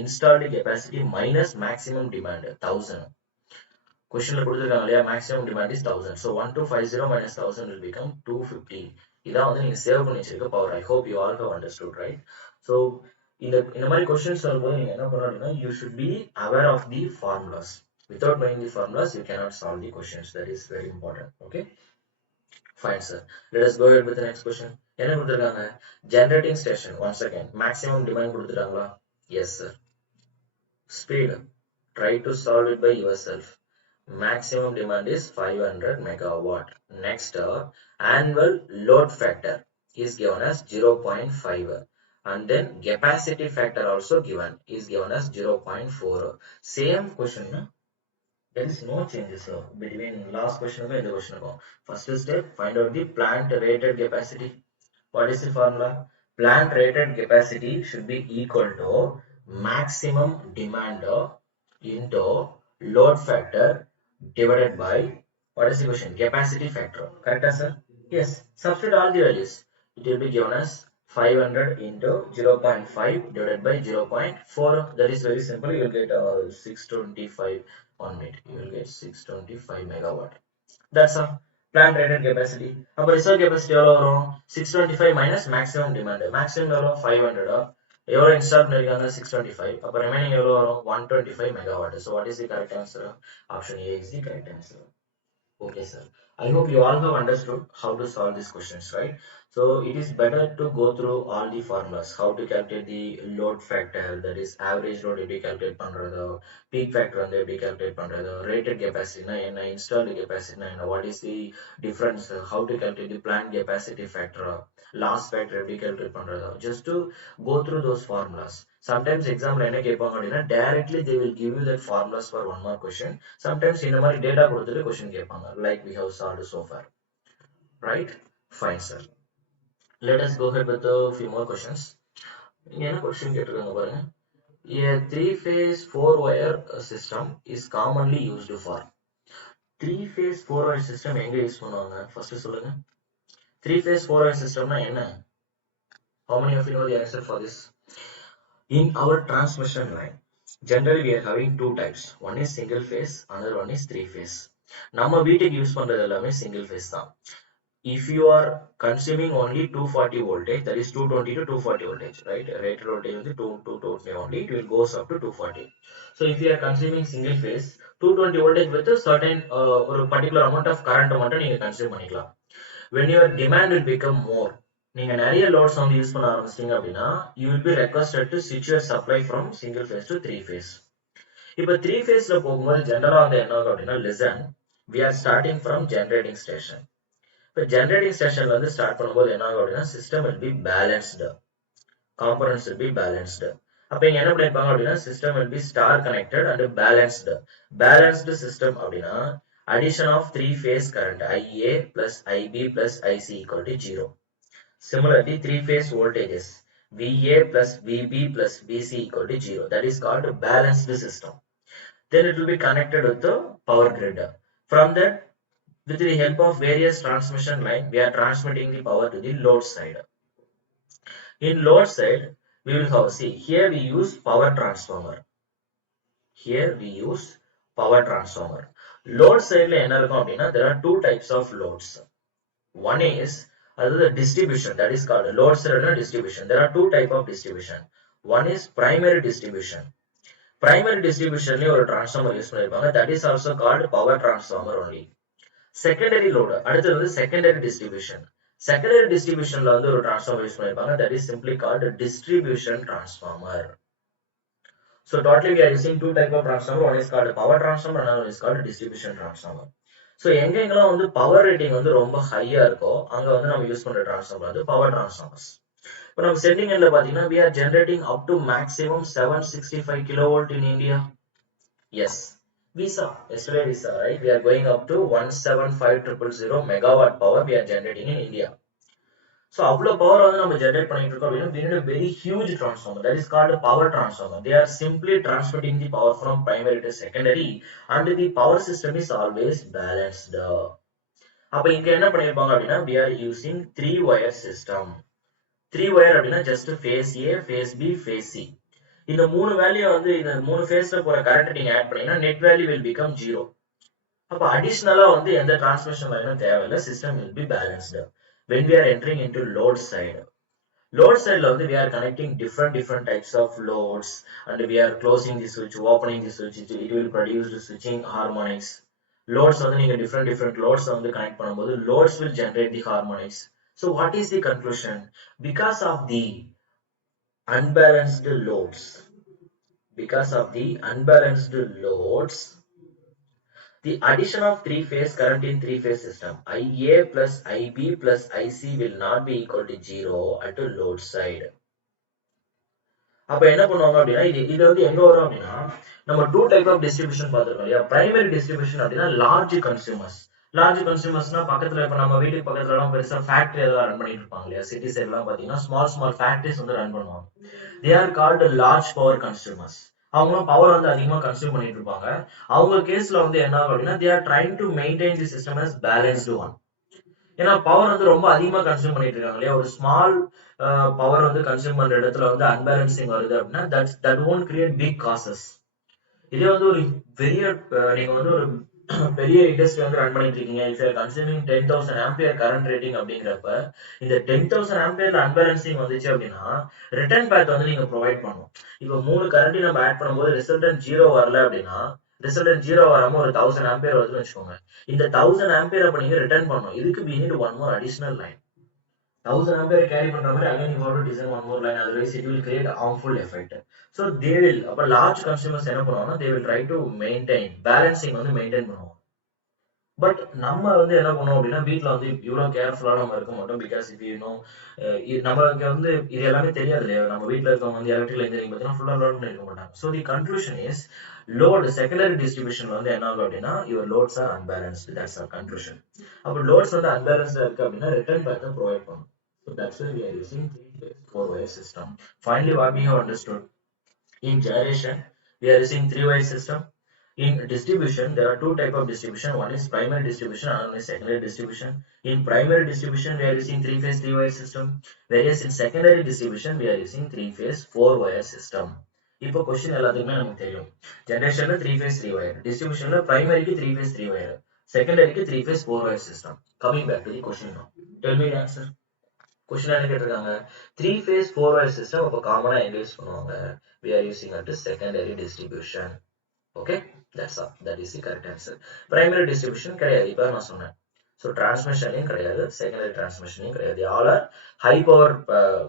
installed capacity minus maximum demand 1000. கொஸ்டின்ல கொடுத்துருக்காங்க இல்லையா, மேக்ஸிமம் டிமாண்ட் இஸ் 1000. ஸோ 1250 மைனஸ் 1000 will become 250. இதான் வந்து நீங்க சேவ் பண்ணி வச்சிருக்க power. I hope you all have understood, right? So இந்த மாதிரி கொஸ்டின்ஸ் வரும்போது நீங்க என்ன பண்ணணும்னா, you should be aware of the formulas. Without knowing the formulas, you cannot solve the questions. That is very important. Okay, fine sir. Let us go ahead with the next question. என்ன கொடுத்துருக்காங்க? Generating station. Once again, maximum demand கொடுத்துட்டாங்களா? Yes sir. Speed. Try to solve it by yourself. Maximum demand is 500 megawatt. Next, annual load factor is given as 0.5, and then capacity factor also given is given as 0.4. Same question, na? There is no changes between last question and the question. First step, find out the plant rated capacity. What is the formula? Plant rated capacity should be equal to maximum demand into load factor divided by, what is the question? Capacity factor. Correct answer? Yes. Substitute all the values. It will be given as 500 into 0.5 divided by 0.4. That is very simple. You will get 625 on it. You will get 625 megawatt. That's all. Plant rated capacity. அப்ப reserve capacity எவ்வளவு வரும்? 625 minus maximum demand. Maximum எவ்வளவு? 500. எவ்வளவு install பண்ணிருக்காங்க? 625. அப்ப remaining எவ்வளவு வரும்? 125 megawatt. So what is the correct answer? Option A is the correct answer. Okay, sir. I hope you all have understood how to solve these questions, right? So it is better to go through all the formulas, how to calculate the load factor, that is average load எப்படி calculate பண்றது, peak factor வந்து எப்படி calculate பண்றது, rated capacity னா என்ன, installed capacity னா என்ன, what is the difference, how to calculate the plant capacity factor, loss factor எப்படி calculate பண்றது, just to go through those formulas. Sometimes exam என்ன கேட்பாங்க அப்படின்னா, directly they will give you that formulas for one more question. Sometimes இந்த மாதிரி data கொடுத்துட்டு question கேட்பாங்க, like we have solved so far, right? Fine sir. Let us go ahead with a few more questions. இங்க என்ன question கேட்டிருக்காங்க பாருங்க. A three-phase four-wire system is commonly used for. Three-phase four-wire system எங்க யூஸ் பண்ணுவாங்க? First சொல்லுங்க. Three-phase four-wire systemனா என்ன? How many of you know the answer for this? In our transmission line, generally we are having two types. One is single phase, another one is three phase. நம்ம வீட்டுக்கு யூஸ் பண்றது எல்லாமே single phase தான். If you are consuming only 240 voltage, that is 220 to 240 voltage, right? Rated voltage வந்து 220 only, it will goes up to 240. So if you are consuming single phase, 220 voltage with a certain ஒரு particular amount of current மட்டும் நீங்க consume பண்ணிக்கலாம். When your demand will become more, நீங்க நிறைய loads வந்து யூஸ் பண்ண ஆரம்பிச்சிட்டீங்க அப்படின்னா, you will be requested to switch your supply from single phase to three phase. இப்போ த்ரீ ஃபேஸ்ல போகும்போது ஜெனரலா வந்து என்ன ஆகும் அப்படின்னா, listen, we are starting from generating station. இப்போ ஜெனரேட்டிங் ஸ்டேஷன்ல வந்து ஸ்டார்ட் பண்ணும்போது என்ன ஆகும் அப்படின்னா, system will be balanced, components will be balanced. அப்ப இங்க என்ன பண்ணிருப்பாங்க அப்படின்னா, system will be star connected and balanced system அப்படின்னா, addition of three phase current IA plus IB plus IC equal to 0. Similarly, three phase voltages VA plus VB plus VC equal to 0. That is called balanced system. Then it will be connected with the power grid. From that, with the help of various transmission line, we are transmitting the power to the load side. In load side, we will have, see, here we use power transformer. Here we use power transformer. Load side la enna irukum appadina, there are two types of loads. One is the distribution, that is called load side distribution. There are two type of distribution. One is primary distribution. Primary distribution la ஒரு transformer use பண்ணிருப்பாங்க, that is also called power transformer only. Secondary load, அடுத்து வந்து secondary distribution. Secondary distributionல ஒரு transformer use பண்ணிருப்பாங்க, that is simply called distribution transformer. So totally we are using two type of transformer. One is called power transformer, another one is called distribution transformer. So எங்கெங்கெல்லாம் வந்து power rating வந்து ரொம்ப ஹையா இருக்கோ அங்க வந்து நம்ம யூஸ் பண்ற transformer வந்து power transformers. இப்போ நம்ம செட்டிங் எண்ட்ல பாத்தீங்கன்னா we are generating up to maximum 765 kilovolt in India. Yes, we saw yesterday, we saw, right? We are going up to 175,000 megawatt power we are generating in India. So அவ்வளோ பவர் வந்து நம்ம ஜெனரேட் பண்ணிட்டு இருக்கோம் அப்படின்னா we need a very huge transformer, that is called a power transformer. They are simply transmitting the power from primary to secondary and the power system is always balanced. அப்ப இங்க என்ன பண்ணிருப்பாங்க அப்படின்னா we are using three wire system. Three wire அப்படின்னா just phase A, phase B, phase C. இந்த மூணு வேல்யூ வந்து இந்த மூணு ஃபேஸ்ல போற கரண்ட் நீங்க ஆட் பண்ணீங்கன்னா net value will become 0. அப்ப அடிஷனலா வந்து எந்த டிரான்ஸ்மிஷன் லைனும் தேவையில்லை, system will be balanced. When we are entering into load side, load side la we are connecting different types of loads and we are closing the switch, opening the switch, it will produce the switching harmonics. Loads வந்து நீங்க different loads வந்து connect பண்ணும்போது loads will generate the harmonics. So what is the conclusion? Because of the unbalanced loads, because of the unbalanced loads, the addition of three-phase current in three-phase system, IA plus IB plus IC will not be equal to 0 at the load side. அப்ப என்ன பண்ணுவாங்க அப்படின்னா இது வந்து எங்க வரும் அப்படின்னா நம்ம டூ டைப் ஆஃப் டிஸ்ட்ரிபியூஷன் பார்த்திருக்கோம் இல்லையா. பிரைமரி டிஸ்ட்ரிபியூஷன் அப்படின்னா லார்ஜ் கன்சியூமர்ஸ்னா பக்கத்துல இப்ப நம்ம வீட்டுக்கு பக்கத்துல எல்லாம் பெருசா ஃபேக்டரி எல்லாம் ரன் பண்ணிட்டு இருப்பாங்க இல்லையா. சிட்டி சைட் எல்லாம் பாத்தீங்கன்னா ஸ்மால் ஃபேக்டரிஸ் வந்து ரன் பண்ணுவாங்க. They are called large power consumers. அவங்களும் பவர் வந்து அதிகமா கன்சியூம் பண்ணிட்டு இருப்பாங்க. அவங்க கேஸ்ல வந்து என்ன ஆகும் அப்படின்னா they are trying to maintain the system as balanced one. ஏன்னா பவர் வந்து ரொம்ப அதிகமா கன்சியூம் பண்ணிட்டு இருக்காங்க இல்லையா. ஒரு ஸ்மால் பவர் வந்து கன்சியூம் பண்ற இடத்துல வந்து அன்பேலன்சிங் வருது அப்படின்னா that won't create big causes. இதே வந்து ஒரு பெரிய நீங்க வந்து ஒரு பெரிய இண்டஸ்ட்ரி வந்து ரன் பண்ணிட்டு இருக்கீங்க, if you are consuming 10,000 ampere current rating அப்படிங்கிறப்ப இந்த 10,000 ஆம்பியர்ல அன்பேலன்சிங் வந்துச்சு அப்படின்னா ரிட்டர்ன் பேத் வந்து நீங்க ப்ரொவைட் பண்ணணும். இப்போ 3 கரண்ட் நம்ம ஆட் பண்ணும்போது ரிசல்டன்ட் 0 வரல அப்படின்னா ரிசல்டன்ட் 0 வராம ஒரு 1000 ஆம்பியர் வருதுன்னு வச்சுக்கோங்க. இந்த 1000 ஆம்பியர் அப்ப நீங்க ரிட்டர்ன் பண்ணணும். இதுக்கு we need one more additional line. 1000 ampere carry பண்ற மாதிரி again you have to design one more line, otherwise it will create a harmful effect. So they will அப்ப large consumers என்ன பண்ணுவாங்கன்னா they will try to maintain balancing வந்து maintain பண்ணுவாங்க. பட் நம்ம வந்து என்ன பண்ணுவோம் அப்படின்னா வீட்ல வந்து இவ்வளவு கேர்ஃபுல்லா நம்ம இருக்க மாட்டோம். பிகாஸ் இஃப் யூ நோ நம்மளுக்கு வந்து இது எல்லாமே தெரியாது இல்லையா. நம்ம வீட்ல இருக்கவங்க வந்து எலக்ட்ரிக்கல் இன்ஜினியரிங் பார்த்தீங்கன்னா ஃபுல்லா லேர்ன் பண்ணிருக்க மாட்டாங்க. So the conclusion is load secondary டிஸ்ட்ரிபியூஷன்ல வந்து என்ன ஆகும் அப்படின்னா your loads are unbalanced. That's our conclusion. அப்போ லோட்ஸ் வந்து அன்பேலன்ஸ்டா இருக்கு அப்படின்னா ரிட்டர்ன் பேத்தை ப்ரொவைட் பண்ணும். So that's why we are using 3-phase 4-wire system. Finally, what we have understood, in generation we are using 3-wire system. In distribution there are two type of distribution. One is primary distribution, another is secondary distribution. In primary distribution we are using 3-phase 3-wire system, whereas in secondary distribution we are using 3-phase 4-wire system. இப்போ क्वेश्चन எல்லாத்துக்குமே நமக்கு தெரியும். ஜெனரேஷன்ல 3-phase 3-wire, டிஸ்ட்ரிபியூஷன்ல பிரைமரிக்கு 3-phase 3-wire, செகண்டரிக்கு 3-phase 4-wire system. Coming back to the question now, tell me the answer. Question என்ன கேட்டிருக்காங்க, 3-phase 4-wire system அப்ப காமனா எங்க யூஸ் பண்ணுவாங்க? We are using at secondary distribution. Okay, that's all. That is the correct answer. Primary distribution கிடையாது, இப்ப நான் சொன்னேன். So transmissionலயும் கிடையாது, secondary transmissionலயும் கிடையாது. They all are high power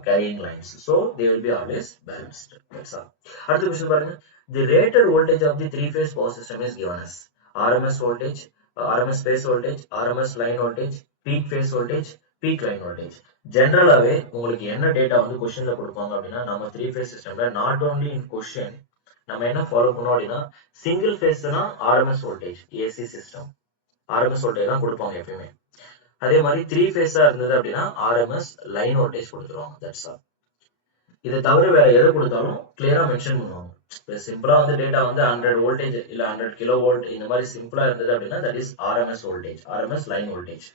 carrying lines, so they will be always balanced. That's all. அடுத்த question பாருங்க. The rated voltage of the 3-phase power system is given as RMS voltage, RMS phase voltage, RMS line voltage, peak phase voltage, peak line voltage. ஜெனரலாவே உங்களுக்கு என்ன டேட்டா வந்து கொஸ்டின்ல கொடுப்பாங்க அப்படின்னா நம்ம 3-phase சிஸ்டம்ல நாட் ஓன்லி இன் கொஸ்டின் நம்ம என்ன ஃபாலோ பண்ணோம் அப்படின்னா சிங்கிள் ஃபேஸ்னா RMS voltage AC system RMS voltage தான் கொடுப்பாங்க எப்பயுமே. அதே மாதிரி 3-phase இருந்தது அப்படின்னா ஆர்எம்எஸ் லைன் வோல்டேஜ் கொடுத்துருவாங்க. That's all. இதை தவிர வேற எதை கொடுத்தாலும் கிளியரா மென்ஷன் பண்ணுவாங்க. சிம்பிளா வந்து டேட்டா வந்து 100 வோல்டேஜ் இல்ல 100 கிலோ வோல்ட் இந்த மாதிரி சிம்பிளா இருந்தது அப்படின்னா that is RMS voltage, RMS line voltage.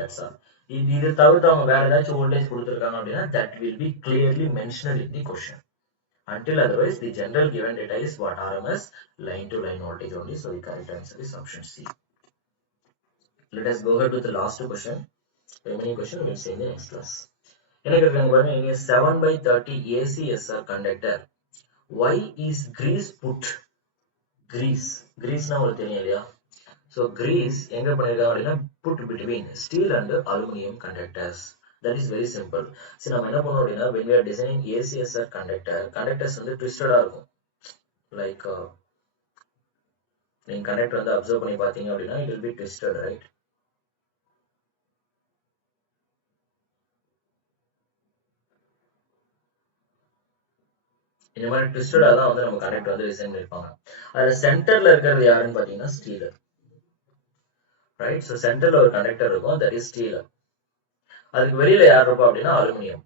That's all. இது தவிர்த்து அவங்க வேற ஏதாச்சும் வோல்டேஜ் கொடுத்துருக்காங்க அப்படின்னா that will be clearly mentioned in the question. Until otherwise, the general given data is what? RMS line to line voltage only. So the correct answer is option C. Let us go ahead with the last question. Remaining question we will see in the next class. In a 7/30 ACSR conductor, why is grease put? Grease na உங்களுக்கு தெரியும் இல்லையா. So grease எங்க பண்ணிருக்காங்க அப்படின்னா put between steel and aluminum conductors. That is very simple. சரி நம்ம என்ன பண்ணோம் அப்படின்னா when we are designing ACSR conductors வந்து twisted இருக்கும். like நீங்க கண்டக்டர் வந்து அப்சர்வ் பண்ணி பார்த்தீங்க அப்படின்னா it will be twisted, right? இந்த மாதிரி ட்விஸ்டடா தான் வந்து நம்ம கண்டக்டர் வந்து டிசைன் பண்ணிருப்பாங்க. அதுல சென்டர்ல இருக்கிறது யாருன்னு பாத்தீங்கன்னா ஸ்டீல், ரைட்? ஸோ சென்டர்ல ஒரு கண்டக்டர் இருக்கும், தட் இஸ் ஸ்டீல். அதுக்கு வெளியில யார் இருப்பா அப்படின்னா அலுமினியம்.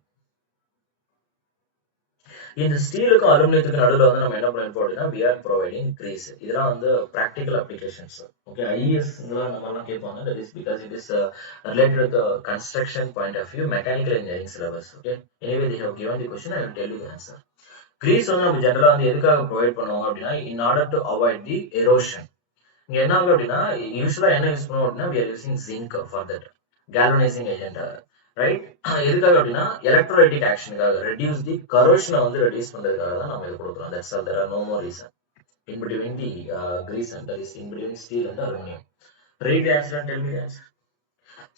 இந்த ஸ்டீலுக்கும் அலுமினியத்துக்கு நடுவில் வந்து நம்ம என்ன பண்ணிருப்போம் அப்படின்னா we are providing grease. இதெல்லாம் வந்து practical applications. ஓகே, ஐஎஸ் இதெல்லாம் நம்ம எல்லாம் கேட்பாங்க. that is because it is related to the construction point of view, mechanical engineering syllabus. Okay, anyway they have given the question, I will tell you the answer. grease வந்து நம்ம ஜெனரலா வந்து எதுக்காக ப்ரொவைட் பண்ணுவாங்க அப்படின்னா in order to avoid the erosion. இங்க என்ன ஆகும் அப்படின்னா யூஸ்வலா என்ன யூஸ் பண்ணுவோம் அப்படின்னா we are using zinc for that galvanizing agent, right? எதுக்காக அப்படின்னா எலக்ட்ரோலைட்டிக் ஆக்ஷனுக்காக, ரெடியூஸ் தி கரோஷனை வந்து ரெடியூஸ் பண்றதுக்காக தான் நம்ம இது கொடுக்குறோம். That's all, there are no more reason in between the grease and that is in between steel and aluminum. Read the answer and tell me the answer.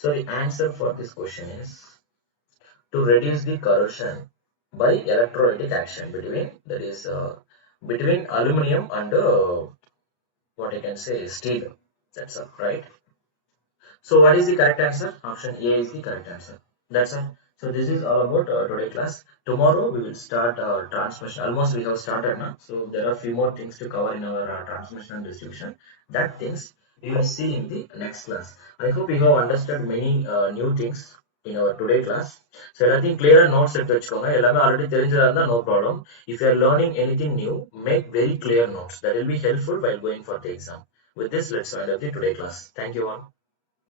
So the answer for this question is to reduce the corrosion by electrolytic action between, that is between aluminum and what I can say steel. That's all, right? So what is the correct answer? Option A is the correct answer. That's all. So this is all about today class. Tomorrow we will start transmission. Almost we have started now. So there are few more things to cover in our transmission and distribution. That things we will see in the next class. I hope you have understood many new things in our today class. So எல்லாத்தையும் clear notes எடுத்து வச்சுக்கோங்க. எல்லாமே already தெரிஞ்சதா இருந்தா no problem. If you are learning anything new, make very clear notes. That will be helpful while going for the exam. With this, let's wind up the today class. Thank you all.